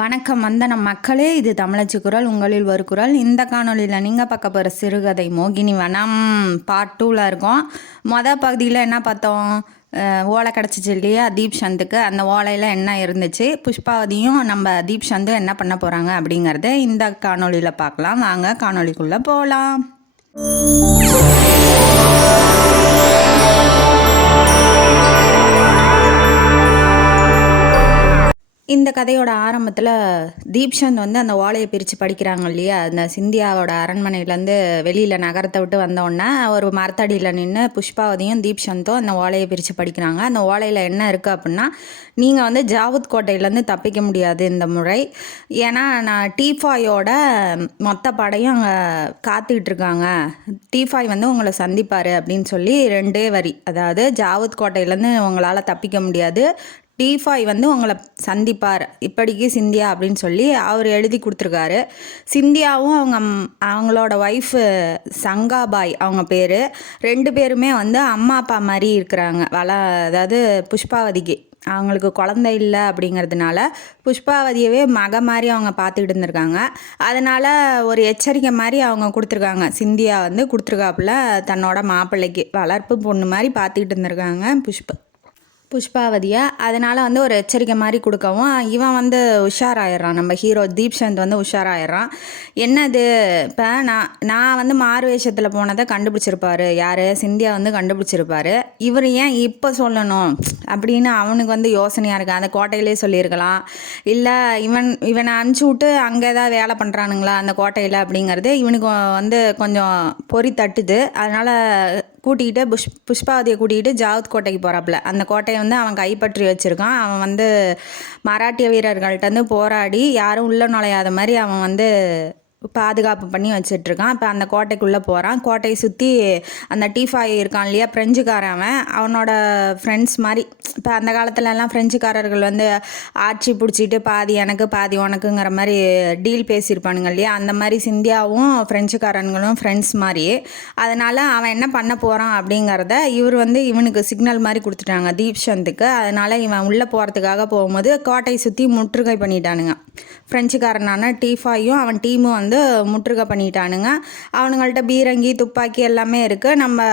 வணக்கம் வந்தனம் மக்களே, இது தமிழச்சி குரல், உங்களில் ஒரு குரல். இந்த காணொலியில் நீங்கள் பார்க்க போகிற சிறுகதை மோகினி வனம் பார்ட் 2ல் இருக்கோம். பகுதியில் என்ன பார்த்தோம்? ஓலை கிடச்சிச்சு இல்லையா தீப் சந்துக்கு. அந்த ஓலையில் என்ன இருந்துச்சு, புஷ்பாவதியும் நம்ம தீப் சந்து என்ன பண்ண போகிறாங்க அப்படிங்கிறத இந்த காணொலியில் பார்க்கலாம். வாங்க காணொலிக்குள்ளே போகலாம். இந்த கதையோட ஆரம்பத்தில் தீப்சந்த் அந்த ஓலையை பிரித்து படிக்கிறாங்க இல்லையா. அந்த சிந்தியாவோட அரண்மனையிலேருந்து வெளியில் நகரத்தை விட்டு வந்தோடனே ஒரு மரத்தடியில் நின்று புஷ்பாவதியும் தீப்சந்தும் அந்த ஓலையை பிரித்து படிக்கிறாங்க. அந்த ஓலையில் என்ன இருக்குது அப்படின்னா, நீங்கள் ஜாவூத் கோட்டையிலேருந்து தப்பிக்க முடியாது இந்த முறை. ஏன்னா நான் டீஃபாயோட மொத்த படையும் அங்கே காத்துக்கிட்டு இருக்காங்க. டீஃபாய் உங்களை சந்திப்பார் அப்படின்னு சொல்லி 2 வரி. அதாவது ஜாவூத் கோட்டையிலேருந்து உங்களால் தப்பிக்க முடியாது, டீஃபாய் உங்களை சந்திப்பார், இப்படிக்கு சிந்தியா அப்படின்னு சொல்லி அவர் எழுதி கொடுத்துருக்காரு. சிந்தியாவும் அவங்களோட ஒய்ஃபு சங்காபாய் அவங்க பேர். 2 பேருமே அம்மா அப்பா மாதிரி இருக்கிறாங்க. அதாவது புஷ்பாவதிக்கு அவங்களுக்கு குழந்தை இல்லை அப்படிங்கிறதுனால புஷ்பாவதியவே மக மாதிரி அவங்க பார்த்துக்கிட்டு இருந்திருக்காங்க. அதனால் ஒரு எச்சரிக்கை மாதிரி அவங்க கொடுத்துருக்காங்க. சிந்தியா கொடுத்துருக்காப்புல தன்னோட மாப்பிள்ளைக்கு வளர்ப்பு பொண்ணு மாதிரி பார்த்துக்கிட்டு இருந்திருக்காங்க புஷ்பாவதியை. அதனால் ஒரு எச்சரிக்கை மாதிரி கொடுக்கவும் இவன் உஷாராயிடுறான். நம்ம ஹீரோ தீப்சந்த் உஷாராயிடுறான். என்னது இப்போ நான் மாறு வேஷத்தில் போனதை கண்டுபிடிச்சிருப்பாரு. யார்? சிந்தியா கண்டுபிடிச்சிருப்பாரு. இவர் ஏன் இப்போ சொல்லணும் அப்படின்னு அவனுக்கு யோசனையாக இருக்குது. அந்த கோட்டையிலே சொல்லியிருக்கலாம், இல்லை இவனை அனுப்பிச்சி விட்டு அங்கே ஏதாவது வேலை பண்ணுறானுங்களா அந்த கோட்டையில் அப்படிங்கிறது இவனுக்கு கொஞ்சம் பொறி தட்டுது. அதனால் கூட்டிகிட்டு புஷ்பாவதியை கூட்டிகிட்டு ஜாவூத் கோட்டைக்கு போகிறாப்புல. அந்த கோட்டையை அவன் கைப்பற்றி வச்சுருக்கான். அவன் மராட்டிய வீரர்கள்ட்ட போராடி யாரும் உள்ள நுழையாத மாதிரி அவன் பாதுகாப்பு பண்ணி வச்சிட்ருக்கான். இப்போ அந்த கோட்டைக்குள்ளே போகிறான். கோட்டையை சுற்றி அந்த டீஃபாய் இருக்கான் இல்லையா, ஃப்ரெஞ்சுக்காரன். அவனோட ஃப்ரெண்ட்ஸ் மாதிரி. இப்போ அந்த காலத்துலலாம் ஃப்ரெஞ்சுக்காரர்கள் ஆட்சி பிடிச்சிட்டு பாதி எனக்கு பாதி உனக்குங்கிற மாதிரி டீல் பேசியிருப்பானுங்க இல்லையா. அந்த மாதிரி சிந்தியாவும் ஃப்ரெஞ்சுக்காரன்களும் ஃப்ரெண்ட்ஸ் மாதிரி. அதனால் அவன் என்ன பண்ண போகிறான் அப்படிங்கிறத இவர் இவனுக்கு சிக்னல் மாதிரி கொடுத்துட்டாங்க தீப்சந்துக்கு. அதனால் இவன் உள்ளே போகிறதுக்காக போகும்போது கோட்டையை சுற்றி முற்றுகை பண்ணிட்டானுங்க. ஃப்ரெஞ்சுக்காரனான டீஃபாயும் அவன் டீமும் முற்றுகை பண்ணிட்டானுங்க. அவனுங்கள்ட்ட பீரங்கி துப்பாக்கி எல்லாமே இருக்குது. நம்ம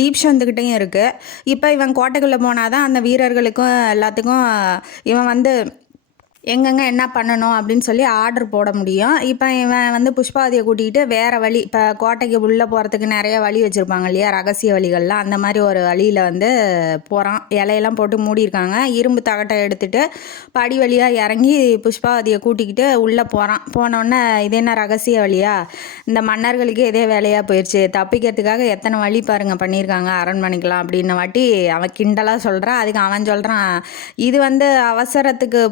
தீப்சந்துக்கிட்டையும் இருக்குது. இப்போ இவன் கோட்டைக்குள்ளே போனாதான் அந்த வீரர்களுக்கும் எல்லாத்துக்கும் இவன் எங்கெங்கே என்ன பண்ணணும் அப்படின்னு சொல்லி ஆர்டர் போட முடியும். இப்போ இவன் புஷ்பாவதியை கூட்டிகிட்டு வேறு வழி, இப்போ கோட்டைக்கு உள்ளே போகிறதுக்கு நிறைய வழி வச்சுருப்பாங்க இல்லையா, ரகசிய வழிகள்லாம். அந்த மாதிரி ஒரு வழியில் போகிறான். இலையெல்லாம் போட்டு மூடியிருக்காங்க. இரும்பு தகட்டை எடுத்துகிட்டு படி வழியாக இறங்கி புஷ்பாவதியை கூட்டிக்கிட்டு உள்ளே போகிறான். போனோடனே இது என்ன ரகசிய வழியா, இந்த மன்னர்களுக்கு இதே வேலையாக போயிடுச்சு, தப்பிக்கிறதுக்காக எத்தனை வழி பாருங்கள் பண்ணியிருக்காங்க அரண்மனைக்கலாம் அப்படின்னு வாட்டி அவன் கிண்டலாக சொல்கிறான். அதுக்கு அவன் சொல்கிறான், இது அவசரத்துக்கு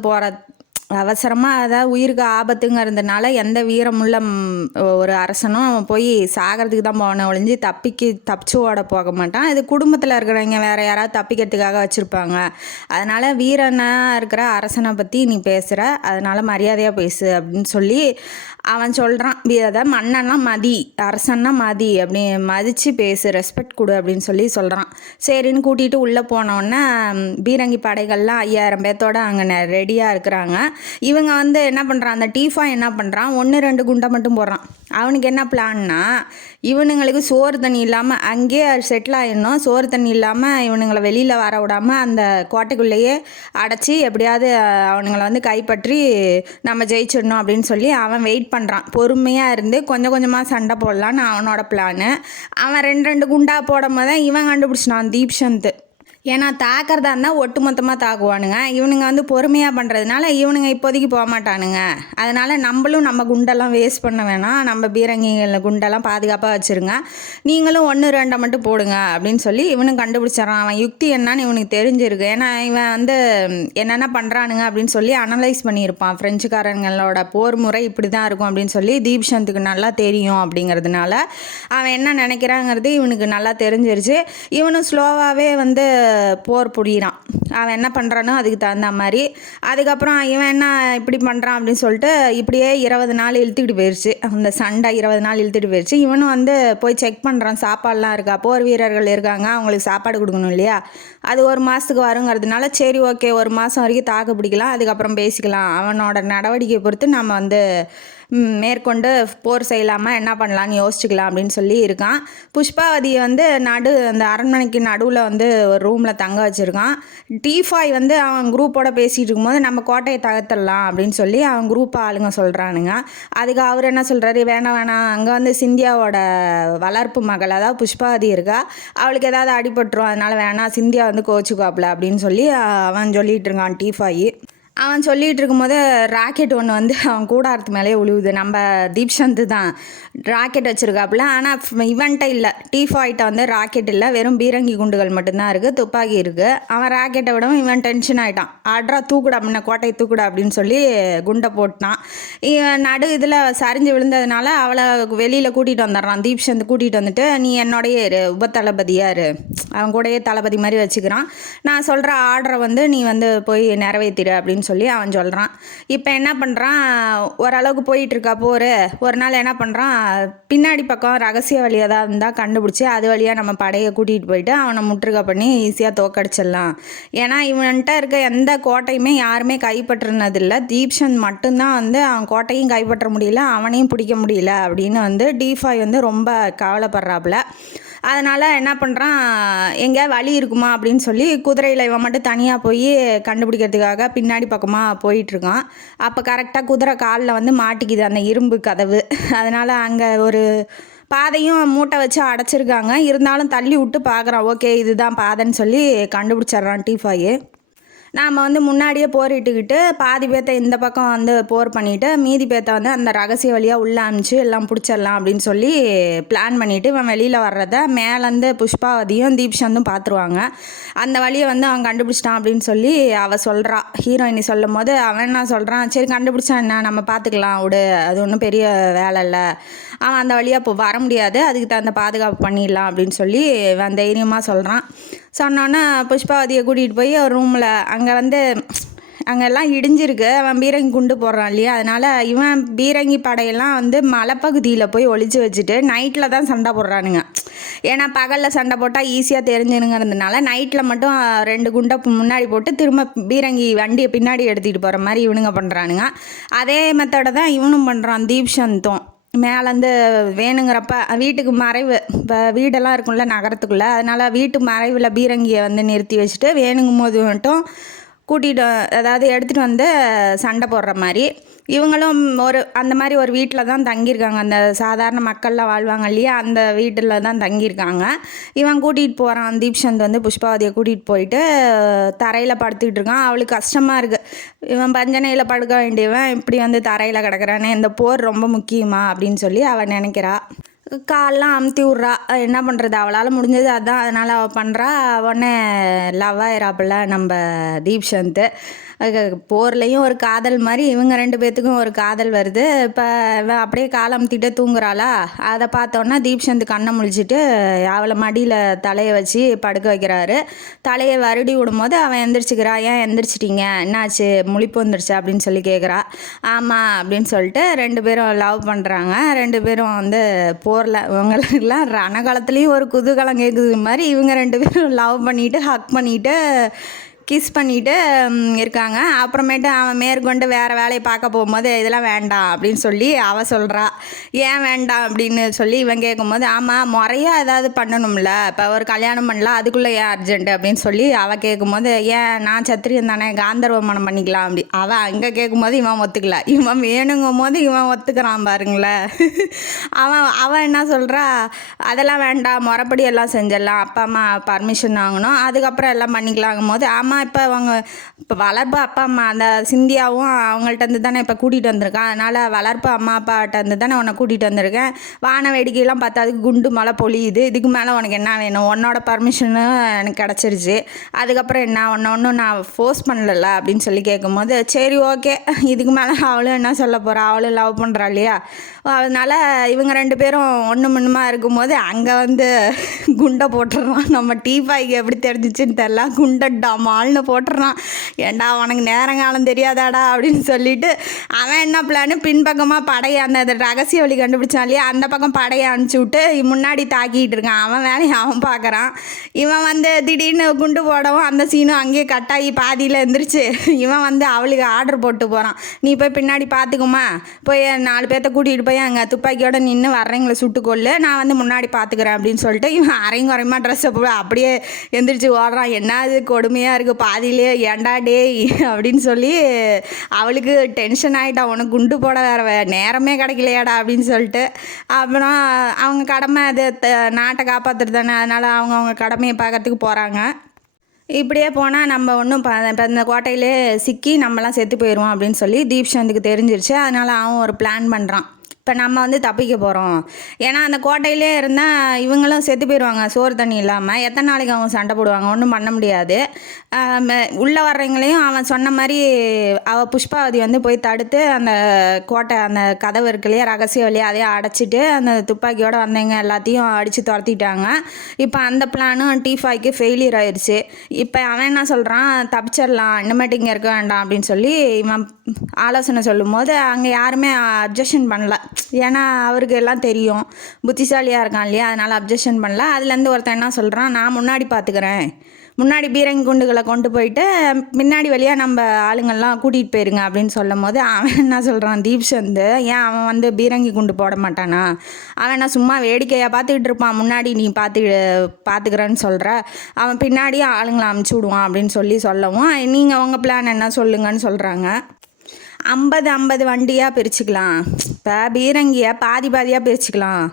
அவசரமாக அதாவது உயிருக்கு ஆபத்துங்கிறதுனால எந்த வீரமுள்ள ஒரு அரசனும் போய் சாகிறதுக்கு தான் போன ஒழிஞ்சு தப்பிச்சு ஓட போக மாட்டான். இது குடும்பத்தில் இருக்கிறவங்க வேறு யாராவது தப்பிக்கிறதுக்காக வச்சுருப்பாங்க. அதனால் வீரனாக இருக்கிற அரசனை பற்றி நீ பேசுகிற, அதனால் மரியாதையாக பேசு அப்படின்னு சொல்லி அவன் சொல்கிறான். அதாவது மன்னன்னா மதி, அரசன்னா மதி, அப்படி மதித்து பேசு, ரெஸ்பெக்ட் கொடு அப்படின்னு சொல்லி சொல்கிறான். சரின்னு கூட்டிகிட்டு உள்ளே போனோடனே பீரங்கி படைகள்லாம் 5000 பேர்த்தோடு அங்கே ரெடியாக இருக்கிறாங்க. இவங்க என்ன பண்ணுறான், அந்த டீஃபாய் என்ன பண்ணுறான், 1-2 குண்டை மட்டும் போடுறான். அவனுக்கு என்ன பிளான்னா, இவனுங்களுக்கு சோறு தண்ணி இல்லாமல் அங்கேயே செட்டில் ஆகிடணும். சோறு தண்ணி இல்லாமல் இவனுங்களை வெளியில் வர விடாமல் அந்த கோட்டைக்குள்ளேயே அடைச்சி எப்படியாவது அவனுங்களை கைப்பற்றி நம்ம ஜெயிச்சிடணும் அப்படின்னு சொல்லி அவன் வெயிட் பண்ணுறான். பொறுமையாக இருந்து கொஞ்சம் கொஞ்சமாக சண்டை போடலான்னு அவனோட பிளானு. அவன் 2 குண்டா போடும் போது தான் இவன் கண்டுபிடிச்சினான் தீப்சந்த். ஏன்னா தாக்கிறதா இருந்தால் ஒட்டு மொத்தமாக தாக்குவானுங்க. இவனுங்க பொறுமையாக பண்ணுறதுனால இவனுங்க இப்போதைக்கு போக மாட்டானுங்க. அதனால் நம்மளும் நம்ம குண்டெல்லாம் வேஸ்ட் பண்ண வேணாம், நம்ம பீரங்கிகள் குண்டெல்லாம் பாதுகாப்பாக வச்சுருங்க, நீங்களும் 1-2 மட்டும் போடுங்க அப்படின்னு சொல்லி இவனும் கண்டுபிடிச்சிடறான். அவன் யுக்தி என்னன்னு இவனுக்கு தெரிஞ்சிருக்கு. ஏன்னா இவன் என்னென்ன பண்ணுறானுங்க அப்படின்னு சொல்லி அனலைஸ் பண்ணியிருப்பான். ஃப்ரெஞ்சுக்காரங்களோட போர் முறை இப்படி தான் இருக்கும் அப்படின்னு சொல்லி தீப்சந்துக்கு நல்லா தெரியும். அப்படிங்கிறதுனால அவன் என்ன நினைக்கிறாங்கிறது இவனுக்கு நல்லா தெரிஞ்சிருச்சு. இவனும் ஸ்லோவாகவே போர் புரியிறான். அவன் என்ன பண்ணுறானோ அதுக்கு தகுந்த மாதிரி. அதுக்கப்புறம் இவன் என்ன இப்படி பண்ணுறான் அப்படின்னு சொல்லிட்டு இப்படியே 20 நாள் இழுத்துக்கிட்டு போயிடுச்சு. அந்த சண்டை 20 நாள் இழுத்துட்டு போயிடுச்சு. இவனும் போய் செக் பண்ணுறான், சாப்பாடெலாம் இருக்கா, போர் வீரர்கள் இருக்காங்க, அவங்களுக்கு சாப்பாடு கொடுக்கணும் இல்லையா, அது 1 மாதத்துக்கு வருங்கிறதுனால சரி ஓகே 1 மாதம் வரைக்கும் தாக்கு பிடிக்கலாம், அதுக்கப்புறம் பேசிக்கலாம், அவனோட நடவடிக்கையை பொறுத்து நம்ம மேற்கொண்டு போர் செய்யலாமா என்ன பண்ணலான்னு யோசிச்சுக்கலாம் அப்படின்னு சொல்லி இருக்கான். புஷ்பாவதியை அந்த அரண்மனைக்கு நடுவில் ஒரு ரூமில் தங்க வச்சுருக்கான். டீஃபாய் அவன் குரூப்போட பேசிகிட்டு இருக்கும்போது நம்ம கோட்டையை தகர்த்தரலாம் அப்படின்னு சொல்லி அவன் குரூப் ஆளுங்க சொல்கிறானுங்க. அதுக்கு அவர் என்ன சொல்கிறாரு, வேணாம் அங்கே சிந்தியாவோட வளர்ப்பு மகள் அதாவது புஷ்பாவதி இருக்கா, அவளுக்கு ஏதாவது அடிபட்டுரும், அதனால் வேணாம், சிந்தியா கோச்சுக்காப்புல அப்படின்னு சொல்லி அவன் சொல்லிகிட்டு இருக்கான் டீஃபாய். அவன் சொல்லிகிட்டு இருக்கும்போது ராக்கெட் ஒன்று அவன் கூடாரத்து மேலேயே விழுவுது. நம்ம தீப்சந்த் தான் ராக்கெட் வச்சுருக்காப்புல. ஆனால் இவன்ட்ட இல்லை, டீஃபாய்ட்ட ராக்கெட் இல்லை, வெறும் பீரங்கி குண்டுகள் மட்டும்தான் இருக்குது, துப்பாக்கி இருக்குது. அவன் ராக்கெட்டை விடவும் இவன் டென்ஷன் ஆகிட்டான். ஆட்ரா தூக்குடா அப்படின்ன கோட்டையை தூக்குடா அப்படின்னு சொல்லி குண்டை போட்டான். இவன் இதில் சரிஞ்சு விழுந்ததுனால அவளை வெளியில் கூட்டிகிட்டு வந்துடுறான். தீப்சந்த் கூட்டிகிட்டு வந்துட்டு நீ என்னோடைய உபதளபதியார், அவன் கூடயே தளபதி மாதிரி வச்சுக்கிறான். நான் சொல்கிற ஆர்டரை நீ போய் நிறைவேற்றிடு அப்படின்னு சொல்லி அவன் சொல்கிறான். இப்போ என்ன பண்ணுறான், ஓரளவுக்கு போயிட்டுருக்கா போர். ஒரு நாள் என்ன பண்ணுறான், பின்னாடி பக்கம் ரகசிய வழியாக தான் இருந்தால் கண்டுபிடிச்சி அது வழியாக நம்ம படையை கூட்டிகிட்டு போயிட்டு அவனை முற்றுகை பண்ணி ஈஸியாக தோக்கடிச்சிடலாம். ஏன்னா இவன்கிட்ட இருக்க எந்த கோட்டையுமே யாருமே கைப்பற்றினதில்லை, தீப்சந்த் மட்டும்தான் அவன் கோட்டையும் கைப்பற்ற முடியல, அவனையும் பிடிக்க முடியல அப்படின்னு டீஃபாய் ரொம்ப கவலைப்படுறாப்புல. அதனால் என்ன பண்ணுறான், எங்கேயாவது வழி இருக்குமா அப்படின்னு சொல்லி குதிரையில் இவன் மட்டும் தனியாக போய் கண்டுபிடிக்கிறதுக்காக பின்னாடி பக்கமாக போயிட்டுருக்கான். அப்போ கரெக்டாக குதிரை காலில் மாட்டிக்குது அந்த இரும்பு கதவு. அதனால் அங்கே ஒரு பாதையும் மூட்டை வச்சு அடைச்சிருக்காங்க. இருந்தாலும் தள்ளி விட்டு பார்க்குறான், ஓகே இதுதான் பாதைன்னு சொல்லி கண்டுபிடிச்சிட்றான் டீஃபாய். நாம் முன்னாடியே போரிட்டுக்கிட்டு பாதி பேர்த்த இந்த பக்கம் போர் பண்ணிவிட்டு மீதி பேர்த்த அந்த ரகசிய வழியாக உள்ளே அமிச்சு எல்லாம் பிடிச்சிடலாம் அப்படின்னு சொல்லி பிளான் பண்ணிவிட்டு இவன் வெளியில் வர்றத மேலேருந்து புஷ்பாவதியும் தீப்சந்தும் பார்த்துருவாங்க. அந்த வழியை அவன் கண்டுபிடிச்சிட்டான் அப்படின்னு சொல்லி அவள் சொல்கிறா. ஹீரோயினி சொல்லும் போது அவன் என்ன சொல்கிறான், சரி கண்டுபிடிச்சா என்ன, நம்ம பார்த்துக்கலாம் விடு, அது ஒன்றும் பெரிய வேலை இல்லை, அவன் அந்த வழியாக இப்போ வர முடியாது, அதுக்கு தகுந்த பாதுகாப்பு பண்ணிடலாம் அப்படின்னு சொல்லி அவன் தைரியமாக சொல்கிறான். சொன்னோன்னே புஷ்பாவதியை கூட்டிகிட்டு போய் ஒரு ரூமில் அங்கெல்லாம் இடிஞ்சிருக்கு, அவன் பீரங்கி குண்டு போடுறான் இல்லையா, அதனால் இவன் பீரங்கி படையெல்லாம் மலைப்பகுதியில் போய் ஒளிச்சு வச்சுட்டு நைட்டில் தான் சண்டை போடுறானுங்க. ஏன்னா பகலில் சண்டை போட்டால் ஈஸியாக தெரிஞ்சுனுங்கிறதுனால நைட்டில் மட்டும் 2 குண்டை முன்னாடி போட்டு திரும்ப பீரங்கி வண்டியை பின்னாடி எடுத்துகிட்டு போகிற மாதிரி இவனுங்க பண்ணுறானுங்க. அதே மெத்தடை தான் இவனும் பண்ணுறான் தீப்சந்தும். மேலேருந்து வேணுங்கிறப்ப வீட்டுக்கு மறைவு, இப்போ வீடெல்லாம் இருக்கும்ல நகரத்துக்குள்ளே, அதனால் வீட்டு மறைவில் பீரங்கியை நிறுத்தி வச்சுட்டு வேணுங்கும் போது மட்டும் கூட்டிகிட்டு அதாவது எடுத்துகிட்டு சண்டை போடுற மாதிரி. இவங்களும் அந்த மாதிரி ஒரு வீட்டில் தான் தங்கியிருக்காங்க, அந்த சாதாரண மக்கள்லாம் வாழ்வாங்க இல்லையா, அந்த வீட்டில் தான் தங்கியிருக்காங்க. இவன் கூட்டிகிட்டு போகிறான், தீப்சந்த் புஷ்பாவதியை கூட்டிகிட்டு போயிட்டு தரையில் படுத்துக்கிட்டு இருக்கான். அவளுக்கு கஷ்டமாக இருக்குது, இவன் பஞ்சனையில் படுக்க வேண்டியவன் இப்படி தரையில் கிடக்கிறானே, இந்த போர் ரொம்ப முக்கியமா அப்படின்னு சொல்லி அவன் நினைக்கிறா. கால்லாம் அமுத்தி விட்றா, என்ன பண்ணுறது, அவளால் முடிஞ்சது அதுதான், அதனால் அவள் பண்ணுறா. உடனே லவ் ஆயிராப்பில் நம்ம தீப்சந்த். போர்லேயும் ஒரு காதல் மாதிரி இவங்க 2 பேர்த்துக்கும் ஒரு காதல் வருது. இப்போ அப்படியே காலை அமுத்திட்டே தூங்குறாளா, அதை பார்த்தோன்னா தீப்சந்த் கண்ணை முழிச்சிட்டு அவளை மடியில் தலையை வச்சு படுக்க வைக்கிறாரு. தலையை வருடி விடும்போது அவன் எந்திரிச்சிக்கிறா. ஏன் எந்திரிச்சிட்டிங்க, என்னாச்சு, முழிப்பு வந்துடுச்சு அப்படின்னு சொல்லி கேட்குறா. ஆமாம் அப்படின்னு சொல்லிட்டு 2 பேரும் லவ் பண்ணுறாங்க. 2 பேரும் போரில் இவங்களுக்கெல்லாம் ரணகாலத்துலேயும் ஒரு குதூகலம் கேட்குது மாதிரி இவங்க 2 பேரும் லவ் பண்ணிவிட்டு ஹக் பண்ணிவிட்டு கிஸ் பண்ணிவிட்டு இருக்காங்க. அப்புறமேட்டு அவன் மேற்கொண்டு வேறு வேலையை பார்க்க போகும்போது இதெல்லாம் வேண்டாம் அப்படின்னு சொல்லி அவள் சொல்கிறா. ஏன் வேண்டாம் அப்படின்னு சொல்லி இவன் கேட்கும்போது, ஆமாம் முறையாக ஏதாவது பண்ணணும்ல, இப்போ ஒரு கல்யாணம் பண்ணலாம், அதுக்குள்ளே ஏன் அர்ஜென்ட் அப்படின்னு சொல்லி அவள் கேட்கும்போது, ஏன் நான் சத்திரியன் தானே, காந்தர்வ மனம் பண்ணிக்கலாம் அப்படி. அவள் அங்கே கேட்கும்போது இவன் ஒத்துக்கல, இவன் வேணுங்கும் போது இவன் ஒத்துக்கிறான் பாருங்களேன். அவன் என்ன சொல்கிறா, அதெல்லாம் வேண்டாம், முறைப்படி எல்லாம் செஞ்சிடலாம், அப்பா அம்மா பர்மிஷன் வாங்கணும், அதுக்கப்புறம் எல்லாம் பண்ணிக்கலாங்கும் போது, ஆமாம் அம்மா இப்போ அவங்க இப்போ வளர்ப்பு அப்பா அம்மா அந்த சிந்தியாவும் அவங்கள்ட்ட இருந்து தானே இப்போ கூட்டிகிட்டு வந்திருக்கான். அதனால் வளர்ப்பு அம்மா அப்பாட்ட இருந்து தானே உன்னை கூட்டிகிட்டு வந்திருக்கேன். வான வேடிக்கையெல்லாம் பார்த்தா அதுக்கு குண்டு மழை பொழியுது, இதுக்கு மேலே உனக்கு என்ன வேணும்? உன்னோட பர்மிஷனு எனக்கு கிடச்சிருச்சு, அதுக்கப்புறம் என்ன உன்னை ஒன்றும் நான் ஃபோர்ஸ் பண்ணல அப்படின்னு சொல்லி கேட்கும்போது, சரி ஓகே, இதுக்கு மேலே அவளும் என்ன சொல்ல போகிறா, அவளும் லவ் பண்ணுறா இல்லையா. அதனால் இவங்க 2 பேரும் ஒன்று முன்னுமா இருக்கும்போது அங்கே வந்து குண்டை போட்டுடுறான். நம்ம டீபாய்க்கு எப்படி தெரிஞ்சிச்சுன்னு தெரில, குண்டை டமால்னு போட்டுடுறான். ஏண்டா உனக்கு நேரங்காலம் தெரியாதாடா அப்படின்னு சொல்லிட்டு அவன் என்ன பிளான்னு பின்பக்கமாக படையை அந்த ரகசிய வழி கண்டுபிடிச்சான் இல்லையா, அந்த பக்கம் படையை அனுப்பிச்சி விட்டு முன்னாடி தாக்கிட்டு இருக்கான். அவன் வேலையை அவன் பார்க்குறான். இவன் வந்து திடீர்னு குண்டு போடவும் அந்த சீனும் அங்கேயே கட்டாகி பாதியில் எழுந்திரிச்சு இவன் வந்து அவளுக்கு ஆர்டர் போட்டு போகிறான். நீ போய் பின்னாடி பார்த்துக்குமா, போய் 4 பேர்த்த கூட்டிகிட்டு போய் அங்கே துப்பாக்கியோட நின்று வர்றவங்களை சுட்டுக்கொள்ளு, நான் வந்து முன்னாடி பார்த்துக்கிறேன் அப்படின்னு சொல்லிட்டு இவன் அரையும் குறையமாக ட்ரெஸ்ஸை போய் அப்படியே எந்திரிச்சு ஓடுறான். என்ன அது கொடுமையாக இருக்குது, பாதியிலே ஏண்டா டேய் அப்படின்னு சொல்லி அவளுக்கு டென்ஷன் ஆகிட்டா, உனக்கு குண்டு போட வேறு நேரமே கிடைக்கலையாடா அப்படின்னு சொல்லிட்டு. அப்புறம் அவங்க கடமை அது நாட்டை காப்பாற்றுறது தானே, அதனால் அவங்க கடமையை பார்க்கறதுக்கு போகிறாங்க. இப்படியே போனால் நம்ம ஒன்றும் இப்போ இந்த கோட்டையிலே சிக்கி நம்மலாம் செத்து போயிடுவோம் அப்படின்னு சொல்லி தீப்சந்துக்கு தெரிஞ்சிருச்சு. அதனால் அவன் ஒரு பிளான் பண்ணுறான். இப்போ நம்ம வந்து தப்பிக்க போகிறோம், ஏன்னா அந்த கோட்டையிலே இருந்தால் இவங்களும் செத்து போயிடுவாங்க சோறு தண்ணி இல்லாமல். எத்தனை நாளைக்கு அவங்க சண்டை போடுவாங்க, ஒன்றும் பண்ண முடியாது. உள்ளே வர்றவங்களையும் அவன் சொன்ன மாதிரி அவள் புஷ்பாவதி வந்து போய் தடுத்து அந்த கோட்டை அந்த கதவு இருக்குல்லையே ரகசிய வழியாக அதையும் அடைச்சிட்டு அந்த துப்பாக்கியோடு வந்தவங்க எல்லாத்தையும் அடித்து துரத்திட்டாங்க. இப்போ அந்த பிளானும் T5க்கு ஃபெயிலியர் ஆயிடுச்சு. இப்போ அவன் என்ன சொல்கிறான், தப்பிச்சிடலாம், இனிமேட்டு இங்கே இருக்க வேண்டாம் அப்படின்னு சொல்லி இவன் ஆலோசனை சொல்லும் போது அங்கே யாருமே அப்ஜெக்ஷன் பண்ணல. ஏன்னா அவருக்கு எல்லாம் தெரியும், புத்திசாலியாக இருக்கான் இல்லையா, அதனால் அப்ஜெக்ஷன் பண்ணல. அதுலேருந்து ஒருத்தன் என்ன சொல்கிறான், நான் முன்னாடி பார்த்துக்கிறேன், முன்னாடி பீரங்கி குண்டுகளை கொண்டு போயிட்டு முன்னாடி வழியாக நம்ம ஆளுங்கள்லாம் கூட்டிகிட்டு போயிருங்க அப்படின்னு சொல்லும் போது அவன் என்ன சொல்கிறான், தீப்சந்து, ஏன் அவன் வந்து பீரங்கி குண்டு போட மாட்டானா, அவன் என்ன சும்மா வேடிக்கையாக பார்த்துக்கிட்டு இருப்பான், முன்னாடி நீ பார்த்துக்கிறேன்னு சொல்கிற, அவன் பின்னாடி ஆளுங்களை அமுச்சு விடுவான் அப்படின்னு சொல்லவும், நீங்கள் உங்கள் பிளான் என்ன சொல்லுங்கன்னு சொல்கிறாங்க. 50-50 வண்டியாக பிரிச்சுக்கலாம், இப்போ பீரங்கியை பாதியாக பிரிச்சுக்கலாம்.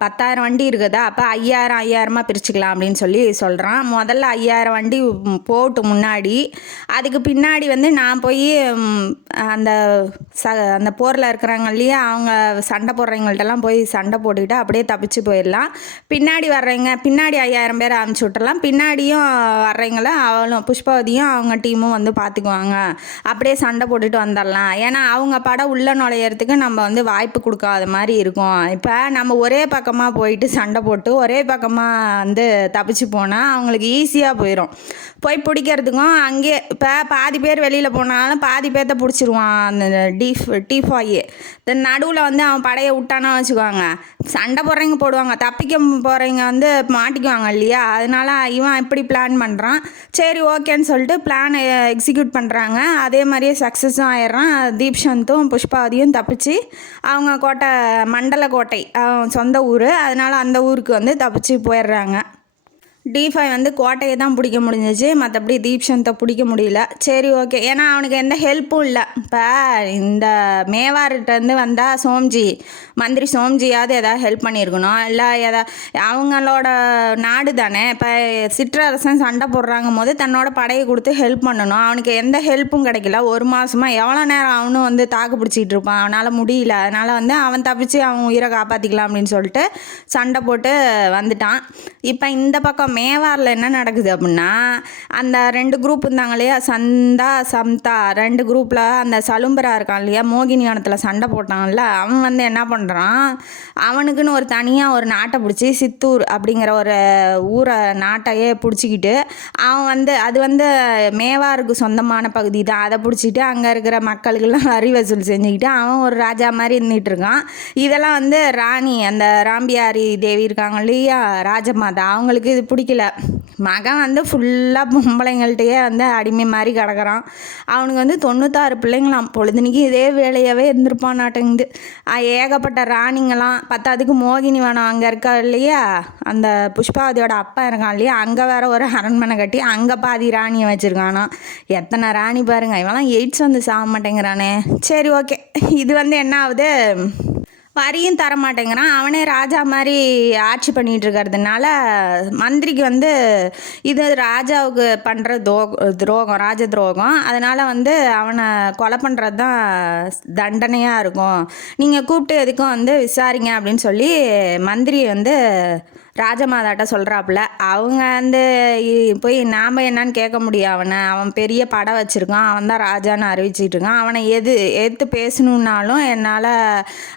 10,000 வண்டி இருக்குதா, அப்போ 5,000 பிரிச்சுக்கலாம் அப்படின்னு சொல்கிறான். முதல்ல 5,000 வண்டி போட்டு முன்னாடி, அதுக்கு பின்னாடி வந்து நான் போய் அந்த போரில் இருக்கிறாங்க இல்லையா, அவங்க சண்டை போடுறவங்கள்ட்டெல்லாம் போய் சண்டை போட்டுக்கிட்டு அப்படியே தப்பிச்சு போயிடலாம். பின்னாடி வர்றவங்க பின்னாடி 5,000 பேரை அனுப்பிச்சி விட்டுறலாம். பின்னாடியும் வர்றவங்கள அவளும் புஷ்பாவதியும் அவங்க டீமும் வந்து பார்த்துக்குவாங்க, அப்படியே சண்டை போட்டுட்டு வந்துடலாம். ஏன்னா அவங்க படம் உள்ள நுழையிறதுக்கு நம்ம வந்து வாய்ப்பு கொடுக்காத மாதிரி இருக்கும். இப்போ நம்ம ஒரே பக்கமாக போயிட்டு சண்டை போட்டு ஒரே பக்கமாக வந்து தப்பிச்சு போனால் அவங்களுக்கு ஈஸியாக போயிடும். போய் பிடிக்கிறதுக்கும் அங்கே இப்போ பாதி பேர் வெளியில் போனாலும் பாதி பேர்த்த பிடிச்சிருவான் அந்த T5. நடுவில் வந்து அவன் படையை விட்டானா வச்சுக்குவாங்க, சண்டை போடுறவங்க போடுவாங்க, தப்பிக்க போகிறவங்க வந்து மாட்டிக்குவாங்க இல்லையா. அதனால் இவன் இப்படி பிளான் பண்ணுறான். சரி ஓகேன்னு சொல்லிட்டு பிளானை எக்ஸிக்யூட் பண்ணுறாங்க. அதே மாதிரியே சக்ஸஸும் ஆயிடுறான். தீப்சந்தும் புஷ்பாவதியும் தப்பிச்சு அவங்க மண்டல கோட்டை சொந்த ஊர், அதனால் அந்த ஊருக்கு வந்து தப்பிச்சு போயிடுறாங்க. D5 வந்து கோட்டையை தான் பிடிக்க முடிஞ்சிச்சு, மற்றபடி தீப்சந்தை பிடிக்க முடியல. சரி ஓகே, ஏன்னா அவனுக்கு எந்த ஹெல்ப்பும் இல்லை. இப்போ இந்த மேவார்கிட்டேருந்து வந்தால் மந்திரி சோம்ஜியாவது எதாவது ஹெல்ப் பண்ணியிருக்கணும், இல்லை அவங்களோட நாடு தானே. இப்போ சிற்றரசன் சண்டை போடுறாங்க போது தன்னோட படையை கொடுத்து ஹெல்ப் பண்ணணும். அவனுக்கு எந்த ஹெல்ப்பும் கிடைக்கல. 1 மாதமாக எவ்வளோ நேரம் அவனும் வந்து தாக்கு பிடிச்சிட்டு இருப்பான், அவனால் முடியல. அதனால் வந்து அவன் தப்பிச்சு அவன் உயிரை காப்பாற்றிக்கலாம் அப்படின்னு சொல்லிட்டு சண்டை போட்டு வந்துட்டான். இப்போ இந்த பக்கம் மேவாரில் என்ன நடக்குது அப்படின்னா, அந்த 2 குரூப் இருந்தாங்க இல்லையா, சம்தா 2 குரூப்பில் அந்த சலும்பரா இருக்கான் இல்லையா, மோகினியானத்தில் சண்டை போட்டான்ல, அவன் வந்து என்ன பண்ணுறான், அவனுக்குன்னு ஒரு தனியாக ஒரு நாட்டை பிடிச்சி சித்தூர் அப்படிங்கிற ஒரு நாட்டையே பிடிச்சிக்கிட்டு அவன் வந்து அது வந்து மேவாருக்கு சொந்தமான பகுதி தான், அதை பிடிச்சிட்டு அங்கே இருக்கிற மக்களுக்கெல்லாம் வரி வசூல் செஞ்சுக்கிட்டு அவன் ஒரு ராஜா மாதிரி இருந்துகிட்டு இருக்கான். இதெல்லாம் வந்து ராணி அந்த ராம்பியாரி தேவி இருக்காங்க இல்லையா, ராஜமாதா, அவங்களுக்கு இது பிடிக்கல. மகன் வந்து ஃபுல்லாக பொம்பளைங்கள்ட்டையே வந்து அடிமை மாதிரி கிடக்கிறான். அவனுக்கு வந்து 96 பிள்ளைங்களாம். பொழுதுனிக்கு இதே வேலையாகவே இருந்திருப்பான் நாட்டுங்குது. ஏகப்பட்ட ராணிங்களாம். பத்தாவதுக்கு மோகினி வேணும் அங்கே இருக்கா இல்லையா, அந்த புஷ்பாவதியோட அப்பா இருக்கான் இல்லையா, அங்கே வேற ஒரு அரண்மனை கட்டி அங்கே பாதி ராணியை வச்சுருக்கானா. எத்தனை ராணி பாருங்க. இவெல்லாம் எய்ட்ஸ் வந்து சாக மாட்டேங்கிறானே. சரி ஓகே, இது வந்து என்ன ஆகுது, வரியும் தர மாட்டேங்கிறான். அவனே ராஜா மாதிரி ஆட்சி பண்ணிகிட்டு இருக்கிறதுனால மந்திரிக்கு வந்து இது ராஜாவுக்கு பண்ணுற துரோகம், ராஜ துரோகம். அதனால் வந்து அவனை கொலை பண்ணுறது தான் தண்டனையாக இருக்கும். நீங்கள் கூப்பிட்டு எதுக்கும் வந்து விசாரிங்க அப்படின்னு சொல்லி மந்திரி வந்து ராஜமாதாட்ட சொல்கிறாப்புல. அவங்க வந்து போய் நாம் என்னன்னு கேட்க முடியும். அவன் பெரிய படம் வச்சுருக்கான், அவன் தான் ராஜான்னு அறிவிச்சிட்டு இருக்கான். அவனை எதிர்த்து பேசணுன்னாலும் என்னால்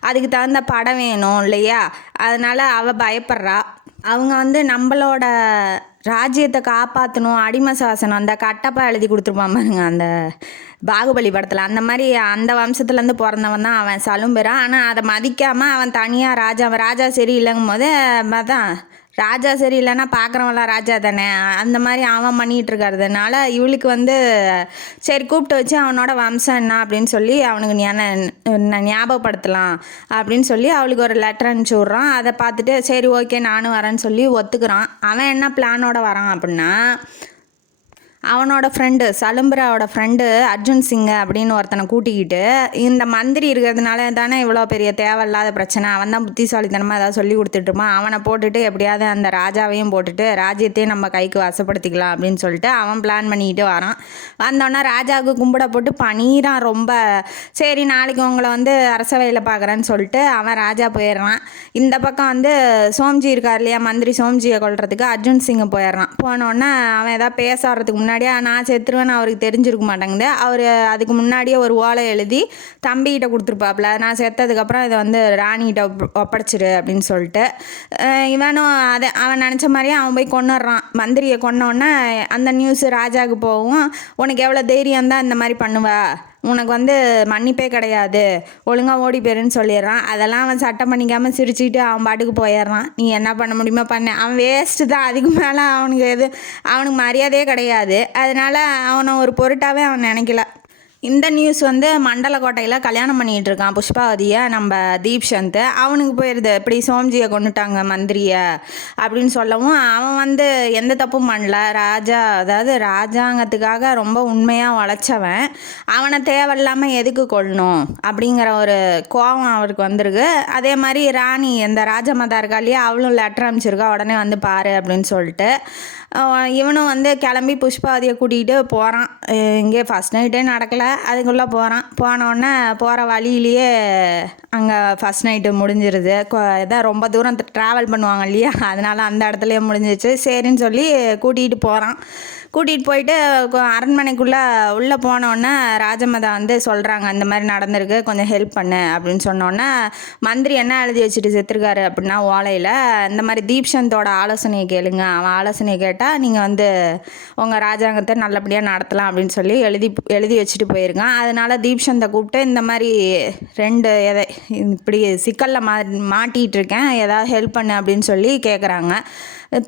அதுக்கு தகுந்த படம் வேணும் இல்லையா? அதனால் அவள் பயப்படுறா. அவங்க வந்து நம்மளோட ராஜ்யத்தை காப்பாற்றணும், அடிமை சாசனம் அந்த கட்டப்பா எழுதி கொடுத்துருப்பான் பாருங்க அந்த பாகுபலி படத்தில், அந்த மாதிரி அந்த வம்சத்துலேருந்து பிறந்தவன் தான் அவன் சலும்பெறான். ஆனால் அதை மதிக்காமல் அவன் தனியாக ராஜா சரி இல்லைங்கும் போது தான் ராஜா சரி இல்லைன்னா பார்க்குறவன்லாம் ராஜா தானே, அந்த மாதிரி அவன் பண்ணிகிட்டு இருக்கிறதுனால இவளுக்கு வந்து சரி கூப்பிட்டு வச்சு அவனோட வம்சம் என்ன அப்படின்னு சொல்லி அவனுக்கு ஞாபகப்படுத்தலாம் அப்படின்னு சொல்லி அவளுக்கு ஒரு லெட்டர் அனுப்பிச்சி விட்றான். அதை பார்த்துட்டு சரி ஓகே நானும் வரேன்னு சொல்லி ஒத்துக்கிறான். அவன் என்ன பிளானோட வரான் அப்படின்னா, அவனோட ஃப்ரெண்டு சலும்பராவோட ஃப்ரெண்டு அர்ஜுன் சிங் அப்படின்னு ஒருத்தனை கூட்டிக்கிட்டு, இந்த மந்திரி இருக்கிறதுனால தானே இவ்வளோ பெரிய தேவையில்லாத பிரச்சனை, அவன் தான் புத்திசாலித்தனமாக ஏதாவது சொல்லி கொடுத்துட்டுருப்பான், அவனை போட்டுட்டு எப்படியாவது அந்த ராஜாவையும் போட்டுட்டு ராஜ்யத்தையும் நம்ம கைக்கு வசப்படுத்திக்கலாம் அப்படின்னு சொல்லிட்டு அவன் பிளான் பண்ணிக்கிட்டு வரான். வந்தோடனே ராஜாவுக்கு கும்பிட போட்டு பனீரான் ரொம்ப. சரி நாளைக்கு உங்களை வந்து அரசவையில் பார்க்குறேன்னு சொல்லிட்டு அவன் ராஜா போயிடுறான். இந்த பக்கம் வந்து சோம்ஜி இருக்கார் இல்லையா, மந்திரி சோம்ஜியை கொள்றதுக்கு அர்ஜுன் சிங்கை போயிடுறான். போனோடனே அவன் ஏதாவது பேச வர்றதுக்கு முன்னாடியே நான் செத்துருவேன்னு அவருக்கு தெரிஞ்சிருக்க மாட்டேங்குது. அவர் அதுக்கு முன்னாடியே ஒரு ஓலை எழுதி தம்பிகிட்ட கொடுத்துருப்பாப்புல, நான் செத்ததுக்கப்புறம் இதை வந்து ராணிகிட்ட ஒப்படைச்சிரு அப்படின்னு சொல்லிட்டு. இவனும் அதை அவன் நினச்ச மாதிரியே அவன் போய் கொண்டுடுறான். மந்திரியை கொன்னோடனே அந்த நியூஸ் ராஜாவுக்கு போகும். உனக்கு எவ்வளோ தைரியம் தான் இந்த மாதிரி பண்ணுவா, உனக்கு வந்து மன்னிப்பே கிடையாது, ஒழுங்காக ஓடி போயிருன்னு சொல்லிடுறான். அதெல்லாம் அவன் சட்டம் பண்ணிக்காமல் சிரிச்சுக்கிட்டு அவன் பாட்டுக்கு போயிடுறான். நீ என்ன பண்ண முடியுமோ பண்ண. அவன் வேஸ்ட்டு தான், அதுக்கு மேலே அவனுக்கு மரியாதையே கிடையாது. அதனால் அவனை ஒரு பொருட்டாகவே அவன் நினைக்கல. இந்த நியூஸ் வந்து மண்டலக்கோட்டையில் கல்யாணம் பண்ணிகிட்டு இருக்கான் புஷ்பாவதியை நம்ம தீப்சந்த். அவனுக்கு போயிடுது இப்படி சோம்ஜியை கொண்டுட்டாங்க மந்திரியை அப்படின்னு சொல்லவும், அவன் வந்து எந்த தப்பும் பண்ணல. அதாவது ராஜாங்கத்துக்காக ரொம்ப உண்மையாக உழைச்சவன், அவனை தேவையில்லாமல் எதுக்கு கொள்ளணும் அப்படிங்கிற ஒரு கோபம் அவருக்கு வந்திருக்கு. அதே மாதிரி ராணி இந்த ராஜமாதா இருக்கா இல்லையா, அவளும் லெட்டர் அனுப்பிச்சிருக்கா, உடனே வந்து பாரு அப்படின்னு சொல்லிட்டு. இவனும் வந்து கிளம்பி புஷ்பாவதியை கூட்டிகிட்டு போகிறான். இங்கே ஃபஸ்ட் நைட்டே நடக்கலை, அதுக்குள்ளே போகிறான். போனோடனே போகிற வழியிலேயே அங்கே ஃபஸ்ட் நைட்டு முடிஞ்சிருது. இதான் ரொம்ப தூரம் ட்ராவல் பண்ணுவாங்க இல்லையா, அதனால் அந்த இடத்துலையே முடிஞ்சிச்சு. சரின்னு சொல்லி கூட்டிகிட்டு போகிறான். கூட்டிகிட்டு போயிட்டு அரண்மனைக்குள்ளே உள்ளே போனோடனே ராஜமாதா வந்து சொல்கிறாங்க, இந்த மாதிரி நடந்திருக்கு, கொஞ்சம் ஹெல்ப் பண்ணு அப்படின்னு சொன்னோன்னே, மந்திரி என்ன எழுதி வச்சுட்டு செத்துருக்காரு அப்படின்னா ஓலையில், இந்த மாதிரி தீப்சந்தோட ஆலோசனையை கேளுங்க, அவன் ஆலோசனையை கேட்டால் நீங்கள் வந்து உங்கள் ராஜாங்கத்தை நல்லபடியாக நடத்தலாம் அப்படின்னு சொல்லி எழுதி வச்சுட்டு போயிருக்கான். அதனால் தீப்சந்தை கூப்பிட்டு இந்த மாதிரி இப்படி சிக்கலில் மாட்டிகிட்டு இருக்கேன், ஏதாவது ஹெல்ப் பண்ணு அப்படின்னு சொல்லி கேட்குறாங்க.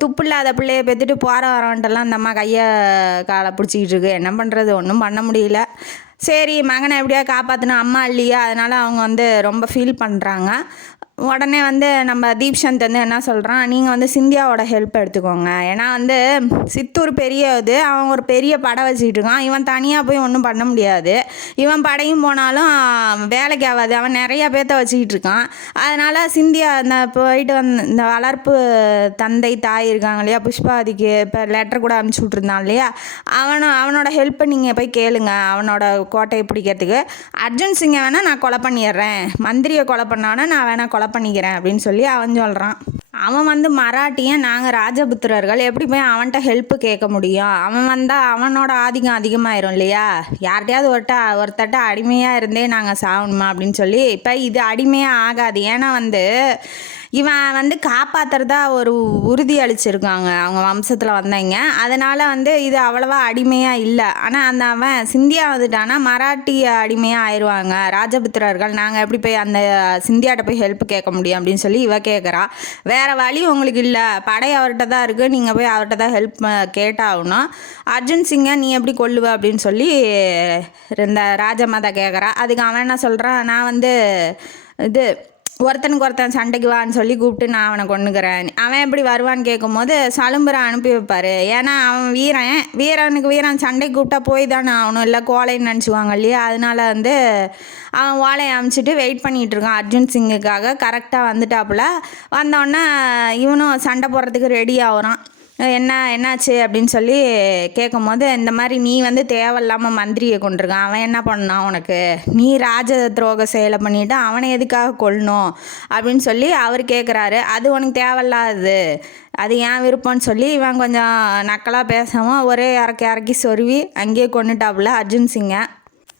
துப்பு இல்லாத பிள்ளைய பெற்றுட்டு போகிற வரவன்ட்டெல்லாம் இந்த அம்மா கையை காலை பிடிச்சிக்கிட்டு இருக்கு. என்ன பண்ணுறது, ஒன்றும் பண்ண முடியல. சரி மகனை எப்படியா காப்பாற்றணும், அம்மா இல்லையா, அதனால் அவங்க வந்து ரொம்ப ஃபீல் பண்ணுறாங்க. உடனே வந்து நம்ம தீப்சந்த் வந்து என்ன சொல்கிறான், நீங்கள் வந்து சிந்தியாவோட ஹெல்ப் எடுத்துக்கோங்க. ஏன்னா வந்து சித்தூர் பெரிய அவன் ஒரு பெரிய படை வச்சுக்கிட்டு இருக்கான். இவன் தனியாக போய் ஒன்றும் பண்ண முடியாது. இவன் படையும் போனாலும் வேலைக்கு ஆகாது, அவன் நிறையா பேர்த்த வச்சுக்கிட்டு இருக்கான். அதனால் சிந்தியா இந்த போயிட்டு இந்த வளர்ப்பு தந்தை தாய் இருக்காங்க இல்லையா, புஷ்பாவதிக்கு இப்போ லெட்டர் கூட அனுப்பிச்சி விட்ருந்தான் இல்லையா, அவனோட ஹெல்ப்பை நீங்கள் போய் கேளுங்க அவனோட கோட்டையை பிடிக்கிறதுக்கு. அர்ஜுன் சிங்கை வேணால் நான் கொலை பண்ணிடுறேன், மந்திரியை கொலை பண்ணானா நான் வேணால் கொலை பண்ணிக்கிறேன் அப்படின்னு சொல்லி அவன் சொல்கிறான். அவன் வந்து மராட்டியன், நாங்கள் ராஜபுத்திரர்கள், எப்படி போய் அவன்கிட்ட ஹெல்ப்பு கேட்க முடியும்? அவன் வந்தால் அவனோட ஆதிக்கம் அதிகமாயிரும் இல்லையா, யார்கிட்டையாவது ஒருத்தட்ட அடிமையாக இருந்தே நாங்கள் சாகணுமா அப்படின்னு சொல்லி. இப்போ இது அடிமையாக ஆகாது, ஏன்னா வந்து இவன் வந்து காப்பாற்றுறதா ஒரு உறுதி அளிச்சிருக்காங்க அவங்க வம்சத்தில் வந்தவங்க. அதனால் வந்து இது அவ்வளவா அடிமையாக இல்லை. ஆனால் அவன் சிந்தியா வந்துட்டானா மராட்டிய அடிமையாக ஆயிடுவாங்க ராஜபுத்திரர்கள். நாங்கள் எப்படி போய் அந்த சிந்தியாட்ட போய் ஹெல்ப் கேட்க முடியும் அப்படின்னு சொல்லி இவ கேட்குறா. வேறு வழி உங்களுக்கு இல்லை, படை அவர்கிட்ட தான் இருக்குது, நீங்கள் போய் அவர்கிட்ட தான் ஹெல்ப் கேட்டாகணும். அர்ஜுன் சிங்கை நீ எப்படி கொல்லுவ அப்படின்னு சொல்லி இந்த ராஜமாதா கேட்குறா. அதுக்கு அவன் என்ன சொல்கிறான், நான் வந்து ஒருத்தனுக்கு ஒருத்தன் சண்டைக்கு வான்னு சொல்லி கூப்பிட்டு நான் அவனை கொண்டுக்கிறேன். அவன் எப்படி வருவான்னு கேட்கும்போது சலும்புரை அனுப்பி வைப்பார். ஏன்னா அவன் வீரனுக்கு வீரன் சண்டைக்கு கூப்பிட்டா போய் தானே அவனும் இல்லை கோலைன்னு நினச்சிக்குவாங்க இல்லையா. அதனால வந்து அவன் வாழையை அமுச்சிட்டு வெயிட் பண்ணிகிட்டு இருக்கான் அர்ஜுன் சிங்குக்காக. கரெக்டாக வந்துட்டாப்புல. வந்தோடனே இவனும் சண்டை போடுறதுக்கு ரெடி ஆகுறான். என்னாச்சு அப்படின்னு சொல்லி கேட்கும்போது, இந்த மாதிரி நீ வந்து தேவையில்லாமல் மந்திரியை கொண்டிருக்கான், அவன் என்ன பண்ணான் உனக்கு, நீ ராஜ துரோக செயலை பண்ணிவிட்டு அவனை எதுக்காக கொல்லணும் அப்படின்னு சொல்லி அவர் கேட்குறாரு. அது உனக்கு தேவையில்லாது, அது ஏன் விருப்பம்னு சொல்லி இவன் கொஞ்சம் நக்கலாக பேசாமல் ஒரே இறக்கி சொருவி அங்கேயே கொண்டுட்டாப்புல அர்ஜுன் சிங்கை.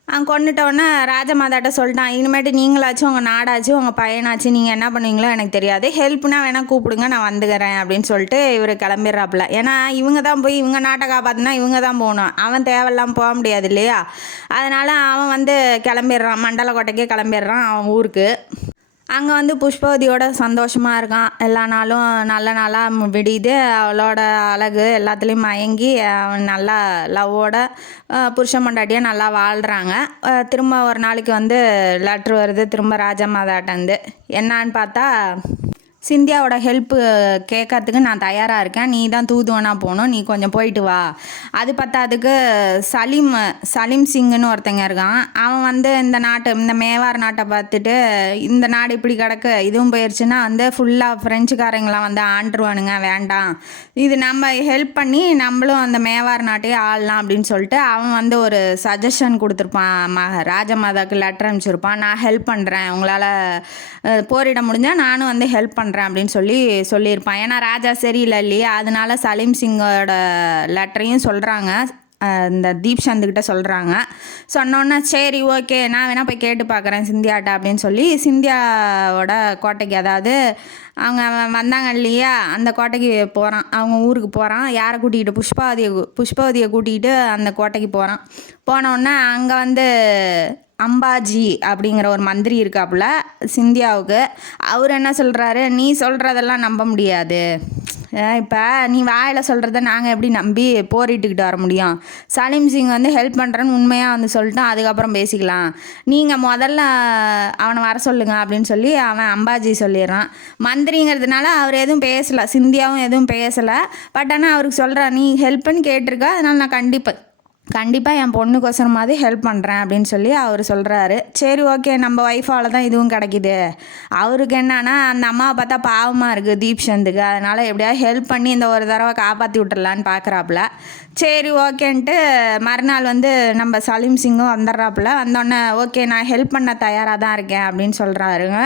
அவன் கொண்டுட்டோன்னே ராஜமாதாட்ட சொல்லிட்டான், இனிமேட்டு நீங்களாச்சும் உங்கள் நாடாச்சு உங்கள் பையனாச்சு நீங்கள் என்ன பண்ணுவீங்களோ எனக்கு தெரியாது, ஹெல்ப்னா வேணால் கூப்பிடுங்க நான் வந்துக்கிறேன் அப்படின்னு சொல்லிட்டு இவர் கிளம்பிடுறாப்புல. ஏன்னா இவங்க தான் போய் இவங்க நாட்டை காப்பாற்றினா இவங்க தான் போகணும், அவன் தேவையில்லாமல் போக முடியாது இல்லையா. அதனால் அவன் வந்து கிளம்பிடுறான், மண்டலக்கோட்டைக்கே கிளம்பிடுறான் அவன் ஊருக்கு. அங்கே வந்து புஷ்பவதியோட சந்தோஷமாக இருக்கான். எல்லா நாளும் நல்ல நாளாக விடியுது. அவளோட அழகு எல்லாத்துலேயும் மயங்கி அவன் நல்லா லவ்வோட புருஷன் பொண்டாட்டியாக நல்லா வாழ்கிறாங்க. திரும்ப ஒரு நாளைக்கு வந்து லெட்ரு வருது திரும்ப ராஜமாதாட்டேருந்து. என்னான்னு பார்த்தா, சிந்தியாவோட ஹெல்ப்பு கேட்கறதுக்கு நான் தயாராக இருக்கேன், நீ தான் தூதுவனாக போகணும், நீ கொஞ்சம் போயிட்டு வா. அது பத்தாதுக்கு சலீம் சிங்குன்னு ஒருத்தங்க இருக்கான். அவன் வந்து இந்த மேவார் நாட்டை பார்த்துட்டு இந்த நாடு இப்படி கிடக்கு, இதுவும் போயிடுச்சுன்னா வந்து ஃபுல்லாக ஃப்ரெஞ்சுக்காரங்களாம் வந்து ஆண்டுருவானுங்க, வேண்டாம், இது நம்ம ஹெல்ப் பண்ணி நம்மளும் அந்த மேவார் நாட்டையே ஆளலாம் அப்படின்னு சொல்லிட்டு அவன் வந்து ஒரு சஜஷன் கொடுத்துருப்பான். ராஜமாதாவுக்கு லெட்டர் அனுப்பிச்சிருப்பான், நான் ஹெல்ப் பண்ணுறேன், உங்களால் போரிட முடிஞ்சால் நானும் வந்து ஹெல்ப் பண்ணுறேன் அப்படின்னு சொல்லியிருப்பான். ஏன்னா ராஜா சரியில்லை இல்லையா. அதனால சலீம் சிங்கோட லெட்டரையும் சொல்கிறாங்க, இந்த தீப்சந்துக்கிட்ட சொல்கிறாங்க. சொன்னோன்னே சரி ஓகே நான் வேணால் போய் கேட்டு பார்க்குறேன் சிந்தியாட்ட அப்படின்னு சொல்லி சிந்தியாவோட கோட்டைக்கு, அதாவது அவங்க வந்தாங்க இல்லையா அந்த கோட்டைக்கு போகிறான், அவங்க ஊருக்கு போகிறான். யாரை கூட்டிகிட்டு, புஷ்பவதியை கூட்டிகிட்டு அந்த கோட்டைக்கு போகிறான். போனோடனே அங்கே வந்து அம்பாஜி அப்படிங்கிற ஒரு மந்திரி இருக்காப்புல சிந்தியாவுக்கு. அவர் என்ன சொல்கிறாரு, நீ சொல்கிறதெல்லாம் நம்ப முடியாது, இப்போ நீ வாயில் சொல்கிறத நாங்கள் எப்படி நம்பி போரிட்டுக்கிட்டு வர முடியும், சலீம் சிங் வந்து ஹெல்ப் பண்ணுறேன்னு உண்மையாக வந்து சொல்லிட்டோம், அதுக்கப்புறம் பேசிக்கலாம், நீங்கள் முதல்ல அவனை வர சொல்லுங்கள் அப்படின்னு சொல்லி அவன் அம்பாஜி சொல்லிடுறான். மந்திரிங்கிறதுனால அவர் எதுவும் பேசலை, சிந்தியாவும் எதுவும் பேசலை. பட் ஆனால் அவருக்கு சொல்கிறான், நீ ஹெல்ப்புன்னு கேட்டிருக்கா, அதனால் நான் கண்டிப்பாக என் பொண்ணுக்கோசரமாவது ஹெல்ப் பண்ணுறேன் அப்படின்னு சொல்லி அவர் சொல்கிறாரு. சரி ஓகே நம்ம ஒய்ஃபால் தான் இதுவும் கிடைக்கிது. அவருக்கு என்னன்னா அந்த அம்மாவை பார்த்தா பாவமாக இருக்குது தீப்சந்துக்கு, அதனால் எப்படியாவது ஹெல்ப் பண்ணி இந்த ஒரு தடவை காப்பாற்றி விட்டுறலான்னு பார்க்குறாப்புல. சரி ஓகேன்ட்டு மறுநாள் வந்து நம்ம சலீம் சிங்கும் வந்துடுறாப்புல. வந்தோடனே ஓகே நான் ஹெல்ப் பண்ண தயாராக தான் இருக்கேன் அப்படின்னு சொல்கிறாருங்க.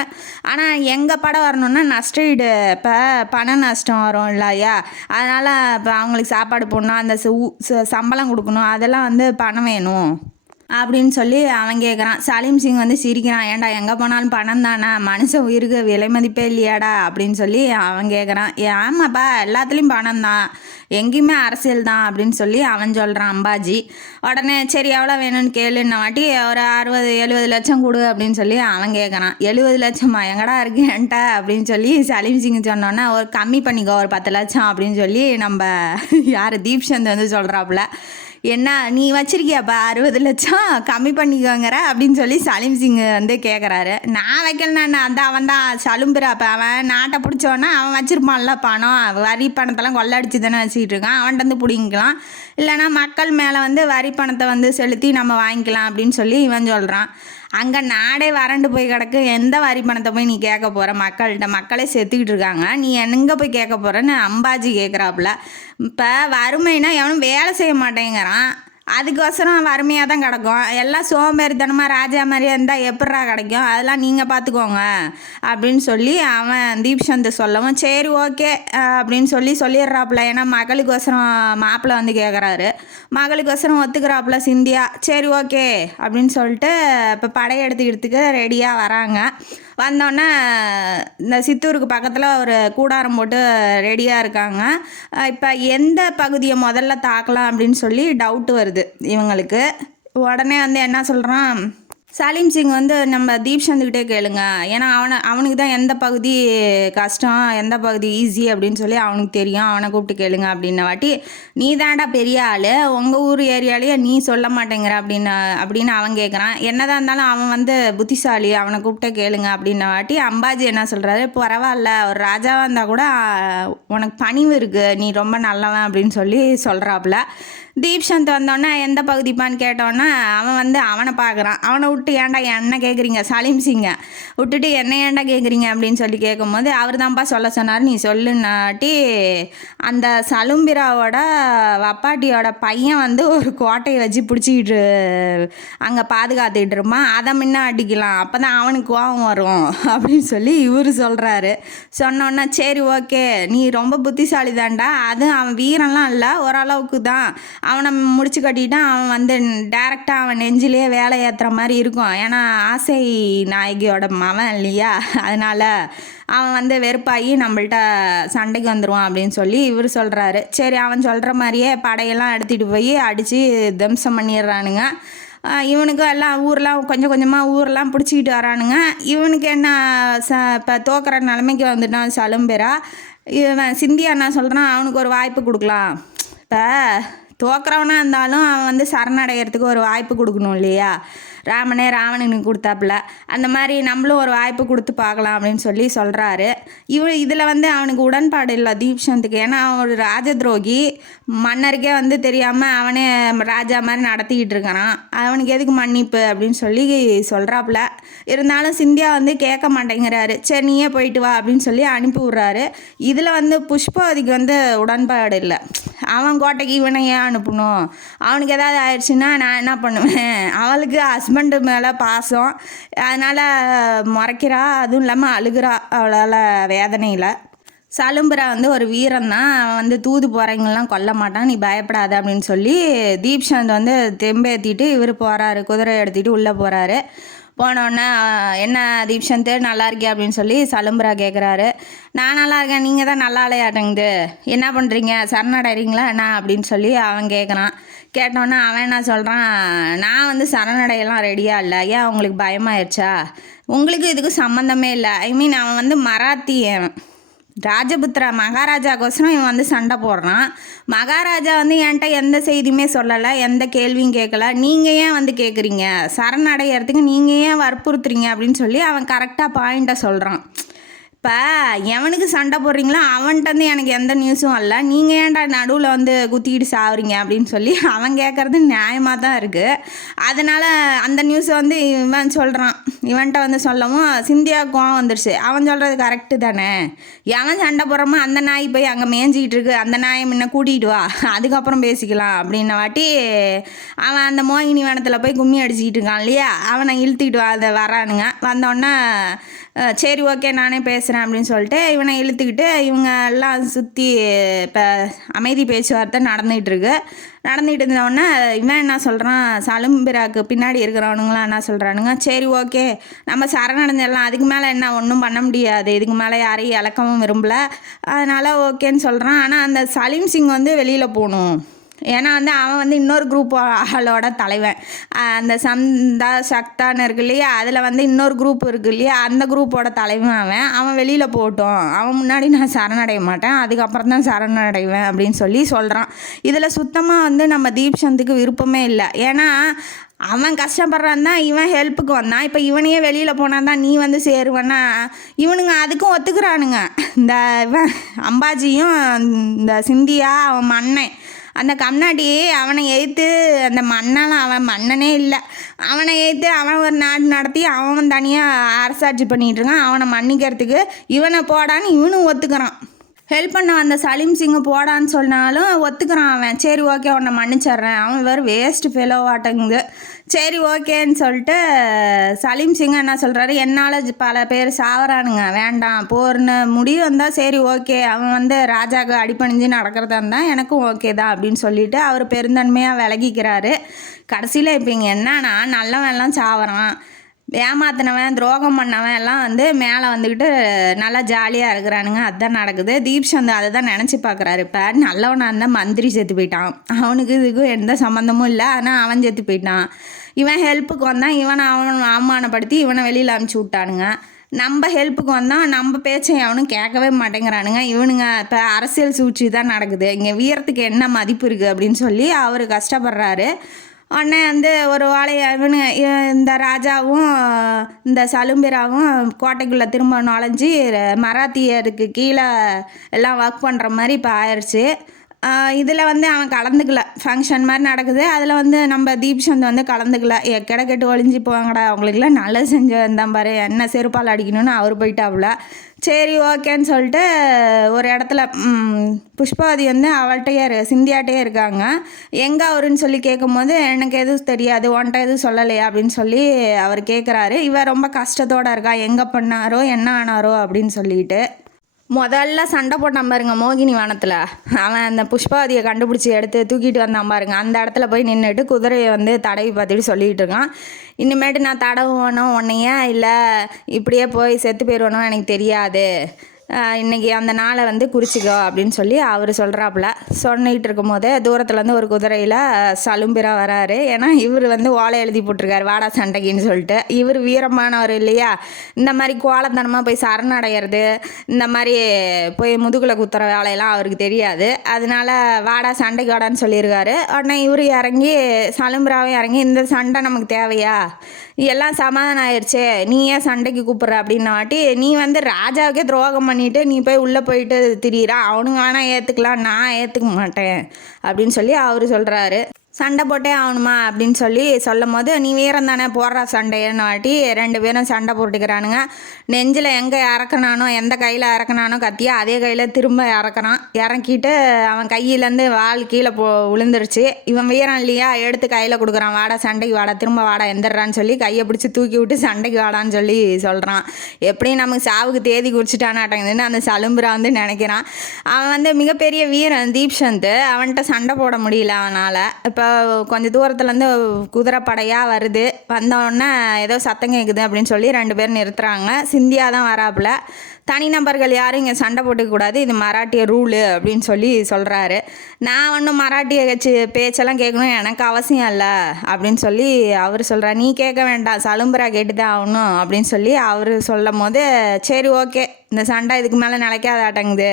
ஆனால் எங்கள் படம் வரணுன்னா நஷ்டஈடு, இப்போ பண நஷ்டம் வரும் இல்லையா, அதனால் இப்போ அவங்களுக்கு சாப்பாடு போடணும், அந்த சம்பளம் கொடுக்கணும், அதெல்லாம் வந்து பணம் வேணும் அப்படின்னு சொல்லி அவன் கேட்குறான். சலீம் சிங் வந்து சிரிக்கிறான், ஏன்டா எங்கே போனாலும் பணம் தானே, மனுஷ உயிருக்கு விலை மதிப்பே இல்லையாடா அப்படின்னு சொல்லி அவன் கேட்குறான். ஆமாப்பா எல்லாத்துலேயும் பணம் தான், எங்கேயுமே அரசியல் தான் அப்படின்னு சொல்லி அவன் சொல்கிறான் அம்பாஜி. உடனே சரி எவ்வளோ வேணும்னு கேளுன்ன வாட்டி ஒரு 60-70 லட்சம் கொடு அப்படின்னு சொல்லி அவன் கேட்குறான். 70 லட்சமா எங்கடா இருக்கு என்கிட்ட அப்படின்னு சொல்லி சலீம் சிங் சொன்னோன்னே ஒரு கம்மி பண்ணிக்கோ ஒரு 10 லட்சம் அப்படின்னு சொல்லி நம்ம யார் தீப்சந்த் வந்து சொல்கிறாப்புல. என்ன நீ வச்சிருக்கியாப்பா 60 லட்சம் கம்மி பண்ணிக்கோங்கிற அப்படின்னு சொல்லி சலீம் சிங் வந்து கேட்குறாரு. நான் வைக்கலண்ணா, அவன் தான் சலும்புறாப்ப, அவன் நாட்டை பிடிச்சோன்னா அவன் வச்சிருப்பான்ல பணம், வரி பணத்தெல்லாம் கொள்ளடிச்சு தானே வச்சுக்கிட்டு இருக்கான், அவன்கிட்ட வந்து பிடிங்கிக்கலாம், இல்லைனா மக்கள் மேலே வந்து வரி பணத்தை வந்து செலுத்தி நம்ம வாங்கிக்கலாம் அப்படின்னு சொல்லி இவன் சொல்கிறான். அங்கே நாடே வறண்டு போய் கிடக்கு, எந்த வரி பணத்தை போய் நீ கேட்க போகிற, மக்களே செத்துக்கிட்டு இருக்காங்க, நீ எங்கே போய் கேட்க போகிறன்னு அம்பாஜி கேட்குறாப்புல. இப்போ வறுமைனா எவனும் வேலை செய்ய மாட்டேங்கிறான், அதுக்கோசரம் வறுமையாக தான் கிடக்கும், எல்லாம் சோம்பேறித்தனமாக ராஜா மாதிரியே இருந்தால் எப்பட்றா கிடைக்கும், அதெல்லாம் நீங்கள் பார்த்துக்கோங்க அப்படின்னு சொல்லி அவன் தீப்சந்த் சொல்லவும் சரி ஓகே அப்படின்னு சொல்லிடுறாப்புல. ஏன்னா மகளுக்கோசரம் மாப்பிள்ளை வந்து கேட்குறாரு, மகளுக்கோசரம் ஒத்துக்கிறாப்புல சிந்தியா. சரி ஓகே அப்படின்னு சொல்லிட்டு இப்போ படையெடுத்துக்கிறதுக்கு ரெடியாக வராங்க. வந்தோடனே இந்த சித்தூருக்கு பக்கத்தில் ஒரு கூடாரம் போட்டு ரெடியாக இருக்காங்க. இப்போ எந்த பகுதியை முதல்ல தாக்கலாம் அப்படின்னு சொல்லி டவுட்டு வருது இவங்களுக்கு. உடனே வந்து என்ன சொல்கிறான், சலீம் சிங் வந்து நம்ம தீப்சந்துக்கிட்டே கேளுங்க. ஏன்னா அவனுக்கு தான் எந்த பகுதி கஷ்டம் எந்த பகுதி ஈஸி அப்படின்னு சொல்லி அவனுக்கு தெரியும். அவனை கூப்பிட்டு கேளுங்க அப்படின்ன வாட்டி, நீ தாண்டா பெரிய ஆள், உங்கள் ஊர் ஏரியாலேயே நீ சொல்ல மாட்டேங்கிற அப்படின்னு அவன் கேட்குறான். என்னதான் இருந்தாலும் அவன் வந்து புத்திசாலி, அவனை கூப்பிட்டே கேளுங்க அப்படின்ன வாட்டி அம்பாஜி என்ன சொல்கிறாரு, பரவாயில்ல ஒரு ராஜாவாக இருந்தால் கூட உனக்கு பணிவு இருக்குது, நீ ரொம்ப நல்லவன் அப்படின்னு சொல்லி சொல்கிறாப்புல. தீப்சந்த் வந்தோடனே எந்த பகுதிப்பான்னு கேட்டோன்னா அவன் வந்து அவனை பார்க்குறான். அவனை விட்டு ஏன்டா என்ன கேட்குறீங்க, சலீம் சிங்கை விட்டுட்டு என்ன ஏன்டா கேட்குறீங்க அப்படின்னு சொல்லி கேட்கும்போது அவர் தான்ப்பா சொல்ல சொன்னார், நீ சொல்லுன்னாட்டி அந்த சலும்பிராவோட வப்பாட்டியோட பையன் வந்து ஒரு கோட்டையை வச்சு பிடிச்சிக்கிட்டு அங்கே பாதுகாத்துக்கிட்டு இருப்பான், அதை முன்ன அடிக்கலாம், அப்போ தான் அவனுக்கு கோவம் வரும் அப்படின்னு சொல்லி இவர் சொல்கிறாரு. சொன்னோன்னா சரி ஓகே, நீ ரொம்ப புத்திசாலி தான்டா, அது அவன் வீரன்லாம் இல்லை, ஓரளவுக்கு தான், அவனை முடிச்சு கட்டிட்டான், அவன் வந்து டேரெக்டாக அவன் நெஞ்சிலே வேலை ஏற்றுற மாதிரி இருக்கும். ஏன்னா ஆசை நாயகியோட மவன் இல்லையா, அதனால் அவன் வந்து வெறுப்பாகி நம்மள்ட்ட சண்டைக்கு வந்துடுவான் அப்படின்னு சொல்லி இவர் சொல்கிறாரு. சரி அவன் சொல்கிற மாதிரியே படையெல்லாம் எடுத்துகிட்டு போய் அடித்து தம்சம் பண்ணிடுறானுங்க. இவனுக்கு எல்லாம் ஊரெலாம் கொஞ்சம் கொஞ்சமாக ஊரெலாம் பிடிச்சிக்கிட்டு வரானுங்க. இவனுக்கு என்ன இப்போ தோக்கிற நிலைமைக்கு வந்துட்டான் சலும்பேரா. இவன் சிந்தியா என்ன சொல்கிறான், அவனுக்கு ஒரு வாய்ப்பு கொடுக்கலாம். இப்போ தோக்குறவனாக இருந்தாலும் அவன் வந்து சரணடைகிறதுக்கு ஒரு வாய்ப்பு கொடுக்கணும் இல்லையா, ராவணனுக்கு கொடுத்தாப்புல அந்த மாதிரி நம்மளும் ஒரு வாய்ப்பு கொடுத்து பார்க்கலாம் அப்படின்னு சொல்லி சொல்கிறாரு. இதில் வந்து அவனுக்கு உடன்பாடு இல்லை தீப்சந்துக்கு. ஏன்னா அவன் ஒரு ராஜ துரோகி, மன்னருக்கே வந்து தெரியாமல் அவனே ராஜா மாதிரி நடத்திக்கிட்டு இருக்கிறான், அவனுக்கு எதுக்கு மன்னிப்பு அப்படின்னு சொல்லி சொல்கிறாப்புல. இருந்தாலும் சிந்தியா வந்து கேட்க மாட்டேங்கிறாரு. சரி நீயே போயிட்டு வா அப்படின்னு சொல்லி அனுப்பி விட்றாரு. இதில் வந்து புஷ்பவதிக்கு வந்து உடன்பாடு இல்லை. அவன் கோட்டைக்கு இவனை ஏன் அனுப்பணும், அவனுக்கு ஏதாவது ஆயிடுச்சுன்னா நான் என்ன பண்ணுவேன், அவளுக்கு ஹஸ்பண்டு மேலே பாசம், அதனால் முறைக்கிறா, அதுவும் இல்லாமல் அழுகிறா அவளால் வேதனையில். சலும்பரா வந்து ஒரு வீரன் தான், அவன் வந்து தூது போகிறவங்களாம் கொல்ல மாட்டான், நீ பயப்படாத அப்படின்னு சொல்லி தீப்சந்த் வந்து தெம்பேற்றிட்டு இவர் போகிறாரு, குதிரை எடுத்துகிட்டு உள்ளே போகிறாரு. போனோடனே என்ன தீப்சந்த் நல்லா இருக்கியா அப்படின்னு சொல்லி சலும்பரா கேட்குறாரு. நான் நல்லா இருக்கேன், நீங்கள் தான் நல்லா இல்லையாட்டங்குது, என்ன பண்ணுறீங்க சரணடைறீங்களா என்ன அப்படின்னு சொல்லி அவன் கேட்குறான். கேட்டோன்னே அவன் என்ன சொல்கிறான், நான் வந்து சரணடையெல்லாம் ரெடியாக இல்லை, ஏன் உங்களுக்கு பயமாயிடுச்சா, உங்களுக்கு இதுக்கு சம்மந்தமே இல்லை, ஐ மீன் அவன் வந்து மராத்தி ராஜபுத்திரா மகாராஜாக்கோசரம் இவன் வந்து சண்டை போடுறான். மகாராஜா வந்து என்கிட்ட எந்த செய்தியுமே சொல்லலை, எந்த கேள்வியும் கேட்கல, நீங்கள் ஏன் வந்து கேட்குறீங்க, சரணடைகிறதுக்கு நீங்கள் ஏன் வற்புறுத்துறீங்க அப்படின்னு சொல்லி அவன் கரெக்டாக பாயிண்ட்டை சொல்கிறான். இப்போ எவனுக்கு சண்டை போடுறீங்களோ அவன்கிட்ட வந்து எனக்கு எந்த நியூஸும் இல்லை, நீங்கள் ஏன்டா நடுவில் வந்து குத்திக்கிட்டு சாவுறீங்க அப்படின்னு சொல்லி அவன் கேட்குறது நியாயமாக தான் இருக்குது. அதனால் அந்த நியூஸை வந்து இவன் சொல்கிறான். இவன்கிட்ட வந்து சொல்லவும் சிந்தியா கோவம் வந்துடுச்சு. அவன் சொல்கிறது கரெக்டு தானே, எவன் சண்டை போடுறமோ அந்த நாய் போய் அங்கே மேய்ஞ்சிக்கிட்டு இருக்கு, அந்த நாயை முன்ன கூட்டிகிட்டு வா, அதுக்கப்புறம் பேசிக்கலாம் அப்படின்ன வாட்டி அவன் அந்த மோகினி வனத்தில் போய் கும்மி அடிச்சுக்கிட்டு இருக்கான் இல்லையா, அவனை இழுத்துக்கிட்டு அதை வரானுங்க. வந்தோடனே சரி ஓகே நானே பேசுகிறேன் அப்படின்னு சொல்லிட்டு இவனை இழுத்துக்கிட்டு இவங்க எல்லாம் சுற்றி இப்போ அமைதி பேச்சுவார்த்தை நடந்துகிட்டு இருந்தோடனே இவன் என்ன சொல்கிறான், சலும்பிராக்கு பின்னாடி இருக்கிறவனுங்களாம் என்ன சொல்கிறானுங்க, சரி ஓகே நம்ம சரணடைஞ்சிடலாம், அதுக்கு மேலே என்ன ஒன்றும் பண்ண முடியாது, இதுக்கு மேலே யாரையும் இழக்கவும் விரும்பலை, அதனால் ஓகேன்னு சொல்கிறான். ஆனால் அந்த சலீம் சிங் வந்து வெளியில் போகணும், ஏன்னா வந்து அவன் வந்து இன்னொரு குரூப் ஆளோட தலைவன், அந்த சந்தா சக்தான்னு இருக்கு இல்லையா, அதில் வந்து இன்னொரு குரூப் இருக்குது இல்லையா, அந்த குரூப்போட தலைவன் அவன் வெளியில் போகட்டும், அவன் முன்னாடி நான் சரணடைய மாட்டேன், அதுக்கப்புறம் தான் சரணடைவேன் அப்படின்னு சொல்லி சொல்கிறான். இதில் சுத்தமாக வந்து நம்ம தீப்சந்துக்கு விருப்பமே இல்லை. ஏன்னா அவன் கஷ்டப்படுறான் தான் இவன் ஹெல்ப்புக்கு வந்தான், இப்போ இவனையே வெளியில் போனால் தான் நீ வந்து சேருவன்னா இவனுங்க அதுக்கும் ஒத்துக்கிறானுங்க. இந்த இவன் அம்பாஜியும் இந்த சிந்தியா அவன் மன்னன் அந்த கம்னாடி அவனை எதிர்த்து, அந்த மன்னெல்லாம் அவன் மன்னனே இல்லை, அவனை எதிர்த்து அவன் ஒரு நாடு நடத்தி அவன் தனியாக அரசாட்சி பண்ணிகிட்டு இருக்கான். அவனை மன்னிக்கிறதுக்கு இவனை போடான்னு இவனும் ஒத்துக்கிறான். ஹெல்ப் பண்ண வந்த சலீம் சிங்கை போடான்னு சொன்னாலும் ஒத்துக்கிறான் அவன். சரி ஓகே உன்னை மன்னிச்சிட்றேன், அவன் வேறு வேஸ்ட் ஃபெலோவாட்டங்குது. சரி ஓகேன்னு சொல்லிட்டு சலீம் சிங் என்ன சொல்கிறாரு, என்னால் பல பேர் சாவறானுங்க, வேண்டாம் போர்னு முடிவு வந்தால் சரி ஓகே, அவன் வந்து ராஜாவுக்கு அடிப்பணிஞ்சு நடக்கிறதா இருந்தால் எனக்கும் ஓகே தான் அப்படின்னு சொல்லிட்டு அவர் பெருந்தன்மையாக விலகிக்கிறாரு. கடைசியில் இப்போ இங்கே என்னன்னா நல்லவன் எல்லாம் சாவறான், ஏமாத்தினவன் துரோகம் பண்ணவன் எல்லாம் வந்து மேலே வந்துக்கிட்டு நல்லா ஜாலியாக இருக்கிறானுங்க. அதுதான் நடக்குது. தீப்சந்த் அதை தான் நினச்சி பார்க்குறாரு. இப்போ நல்லவனாக இருந்தால் மந்திரி செத்து போயிட்டான், அவனுக்கு இதுக்கும் எந்த சம்மந்தமும் இல்லை, ஆனால் அவன் செத்து போயிட்டான். இவன் ஹெல்ப்புக்கு வந்தான், இவனை அவமானப்படுத்தி இவனை வெளியில் அனுப்பிச்சி விட்டானுங்க. நம்ம ஹெல்ப்புக்கு வந்தால் நம்ம பேச்சை எவனும் கேட்கவே மாட்டேங்கிறானுங்க. இவனுங்க இப்போ அரசியல் சூழ்ச்சி தான் நடக்குது, இங்கே வீரத்துக்கு என்ன மதிப்பு இருக்குது அப்படின்னு சொல்லி அவர் கஷ்டப்படுறாரு. உடனே வந்து ஒரு இந்த ராஜாவும் இந்த சலும்பிராவும் கோட்டைக்குள்ளே திரும்ப நுழைஞ்சி மராத்தியருக்கு கீழே எல்லாம் ஒர்க் பண்ணுற மாதிரி இப்போ ஆயிடுச்சு. இதில் வந்து அவன் கலந்துக்கல, ஃபங்க்ஷன் மாதிரி நடக்குது, அதில் வந்து நம்ம தீப்சந்த் வந்து கலந்துக்கல. எக்கடை கெட்டு ஒழிஞ்சு போவாங்கடா, அவங்களுக்குலாம் நல்லது செஞ்சு வந்தான் பாரு, என்ன செருப்பால் அடிக்கணும்னு அவர் போயிட்டாப்புல. சரி ஓகேன்னு சொல்லிட்டு ஒரு இடத்துல புஷ்பாவதி வந்து அவள்கிட்டயே சிந்தியாட்டையே இருக்காங்க. எங்கே அவருன்னு சொல்லி கேட்கும்போது எனக்கு எதுவும் தெரியாது, உன்ட்ட எதுவும் சொல்லலையா அப்படின்னு சொல்லி அவர் கேட்குறாரு. இவர் ரொம்ப கஷ்டத்தோடு இருக்கா, எங்கே பண்ணாரோ என்ன ஆனாரோ அப்படின்னு சொல்லிட்டு. முதல்ல சண்டை போட்டான் பாருங்க மோகினி வனத்தில், அவன் அந்த புஷ்பாவதியை கண்டுபிடிச்சி எடுத்து தூக்கிட்டு வந்தான் பாருங்க. அந்த இடத்துல போய் நின்றுட்டு குதிரையை வந்து தடவி பார்த்துட்டு சொல்லிகிட்டு இருக்கான், இனிமேட்டு நான் தடவுவேணும் உன்னையே, இல்லை இப்படியே போய் செத்து போயிடுவேணும் எனக்கு தெரியாது, இன்றைக்கி அந்த நாளை வந்து குறிச்சிக்கோ அப்படின்னு சொல்லி அவர் சொல்கிறாப்புல. சொன்னிகிட்டு இருக்கும் போதே தூரத்துலேருந்து ஒரு குதிரையில் சலும்பிரா வராரு. ஏன்னா இவர் வந்து ஓலை எழுதி போட்டிருக்காரு வாடா சண்டைக்குன்னு சொல்லிட்டு. இவர் வீரமானவர் இல்லையா, இந்த மாதிரி கோலத்தனமாக போய் சரணடைகிறது, இந்த மாதிரி போய் முதுகுல குத்துற வேலையெல்லாம் அவருக்கு தெரியாது. அதனால வாடா சண்டைக்கு வாடான்னு சொல்லியிருக்காரு. உடனே இவர் இறங்கி சலும்பிராவும் இறங்கி, இந்த சண்டை நமக்கு தேவையா, எல்லாம் சமாதானம் ஆயிடுச்சே, நீ ஏன் சண்டைக்கு கூப்பிட்ற அப்படின்னாட்டி, நீ வந்து ராஜாவுக்கே துரோகம் பண்ணிவிட்டு நீ போய் உள்ளே போயிட்டு திரியிறா, அவனுங்க வேணால் ஏற்றுக்கலாம், நான் ஏற்றுக்க மாட்டேன் அப்படின்னு சொல்லி அவர் சொல்கிறாரு. சண்டை போட்டே ஆகணுமா அப்படின்னு சொல்லி சொல்லும் போது, நீ வீரம் தானே போடுறா சண்டைன்னு வாட்டி ரெண்டு பேரும் சண்டை போட்டுக்கிறானுங்க. நெஞ்சில் எங்கே இறக்குனானோ, எந்த கையில் இறக்குனானோ கத்தியா அதே கையில் திரும்ப இறக்குறான். இறக்கிட்டு அவன் கையிலேருந்து வால் கீழே விழுந்துருச்சு. இவன் வீரம் இல்லையா, எடுத்து கையில் கொடுக்குறான், வாடா சண்டைக்கு வாடா, திரும்ப வாடா எந்திரான்னு சொல்லி கையை பிடிச்சி தூக்கி விட்டு சண்டைக்கு வாடான்னு சொல்லி சொல்கிறான். எப்படியும் நமக்கு சாவுக்கு தேதி குறிச்சிட்டானாட்டங்குதுன்னு அந்த சலும்புரா வந்து நினைக்கிறான். அவன் வந்து மிகப்பெரிய வீரன் தீப்சந்த், அவன்கிட்ட சண்டை போட முடியல அவனால். இப்போ கொஞ்சம் தூரத்துலேருந்து குதிரை படையாக வருது, வந்தோடனே ஏதோ சத்தம் கேட்குது அப்படின்னு சொல்லி ரெண்டு பேரும் நிறுத்துறாங்க. சிந்தியா தான் வராப்புல. தனிநபர்கள் யாரும் இங்கே சண்டை போட்டுக்கூடாது, இது மராட்டிய ரூலு அப்படின்னு சொல்லி சொல்கிறாரு. நான் ஒன்றும் மராட்டிய பேச்செல்லாம் கேட்கணும் எனக்கு அவசியம் இல்லை அப்படின்னு சொல்லி அவர் சொல்கிறார். நீ கேட்க வேண்டாம், சலும்பரா கேட்டு தான் ஆகணும் அப்படின்னு சொல்லி அவர் சொல்லும் போது, சரி ஓகே இந்த சண்டை இதுக்கு மேலே நிலைக்காதாட்டங்குது,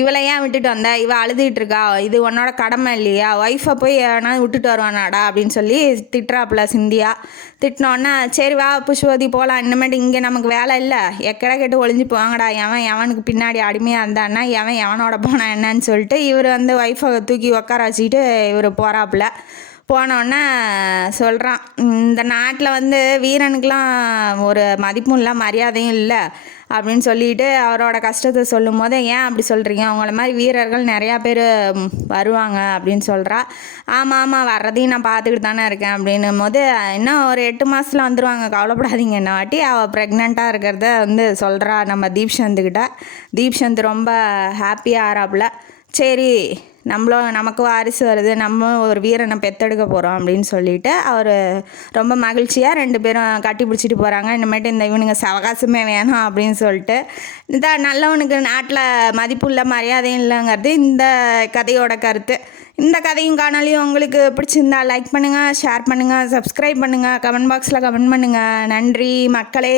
இவளை ஏன் விட்டுட்டு வந்த, இவள் அழுதுகிட்டு இருக்கா, இது உன்னோட கடமை இல்லையா, ஒய்ஃபை போய் ஏன்னா விட்டுட்டு வருவானாடா அப்படின்னு சொல்லி திட்டுறாப்புல சிந்தியா. திட்டினோன்னா சரி வா புஷ்பவதி போகலாம், இன்னமேட்டு இங்கே நமக்கு வேலை இல்லை, எக்கடை கேட்டு ஒளிஞ்சு போவாங்கடா, எவனுக்கு பின்னாடி அடிமையாக இருந்தான்னா எவனோட போனா என்னன்னு சொல்லிட்டு இவர் வந்து ஒய்ஃபை தூக்கி உட்கார வச்சுக்கிட்டு இவர் போகிறாப்புல. போனோடனே சொல்கிறான், இந்த நாட்டில் வந்து வீரனுக்கெலாம் ஒரு மதிப்பும் இல்லை மரியாதையும் இல்லை அப்படின்னு சொல்லிட்டு அவரோட கஷ்டத்தை சொல்லும் போது, ஏன் அப்படி சொல்கிறீங்க, அவங்கள மாதிரி வீரர்கள் நிறையா பேர் வருவாங்க அப்படின்னு சொல்கிறா. ஆமாம் வர்றதையும் நான் பார்த்துக்கிட்டு தானே இருக்கேன் அப்படின்னும் போது, இன்னும் ஒரு 8 மாதத்தில் வந்துடுவாங்க கவலைப்படாதீங்க என்ன வாட்டி அவள் ப்ரெக்னெண்ட்டாக இருக்கிறத வந்து சொல்கிறா நம்ம தீப்சந்துக்கிட்ட. தீப்சந்த் ரொம்ப ஹாப்பியாக ஆறாப்புல. சரி நமக்கு வாரிசு வருது, நம்ம ஒரு வீரனை பெற்றெடுக்க போகிறோம் அப்படின்னு சொல்லிட்டு அவர் ரொம்ப மகிழ்ச்சியாக ரெண்டு பேரும் கட்டி பிடிச்சிட்டு போகிறாங்க. இனிமேட்டு இந்த இவனுங்க சவகாசமே வேணாம் அப்படின்னு சொல்லிட்டு, இந்த நல்லவனுக்கு நாட்டில் மதிப்பு இல்லை மரியாதையும் இல்லைங்கிறது இந்த கதையோட கருத்து. இந்த கதையும் காணொலியும் உங்களுக்கு பிடிச்சிருந்தா லைக் பண்ணுங்கள், ஷேர் பண்ணுங்கள், சப்ஸ்கிரைப் பண்ணுங்கள், கமெண்ட் பாக்ஸில் கமெண்ட் பண்ணுங்கள். நன்றி மக்களே.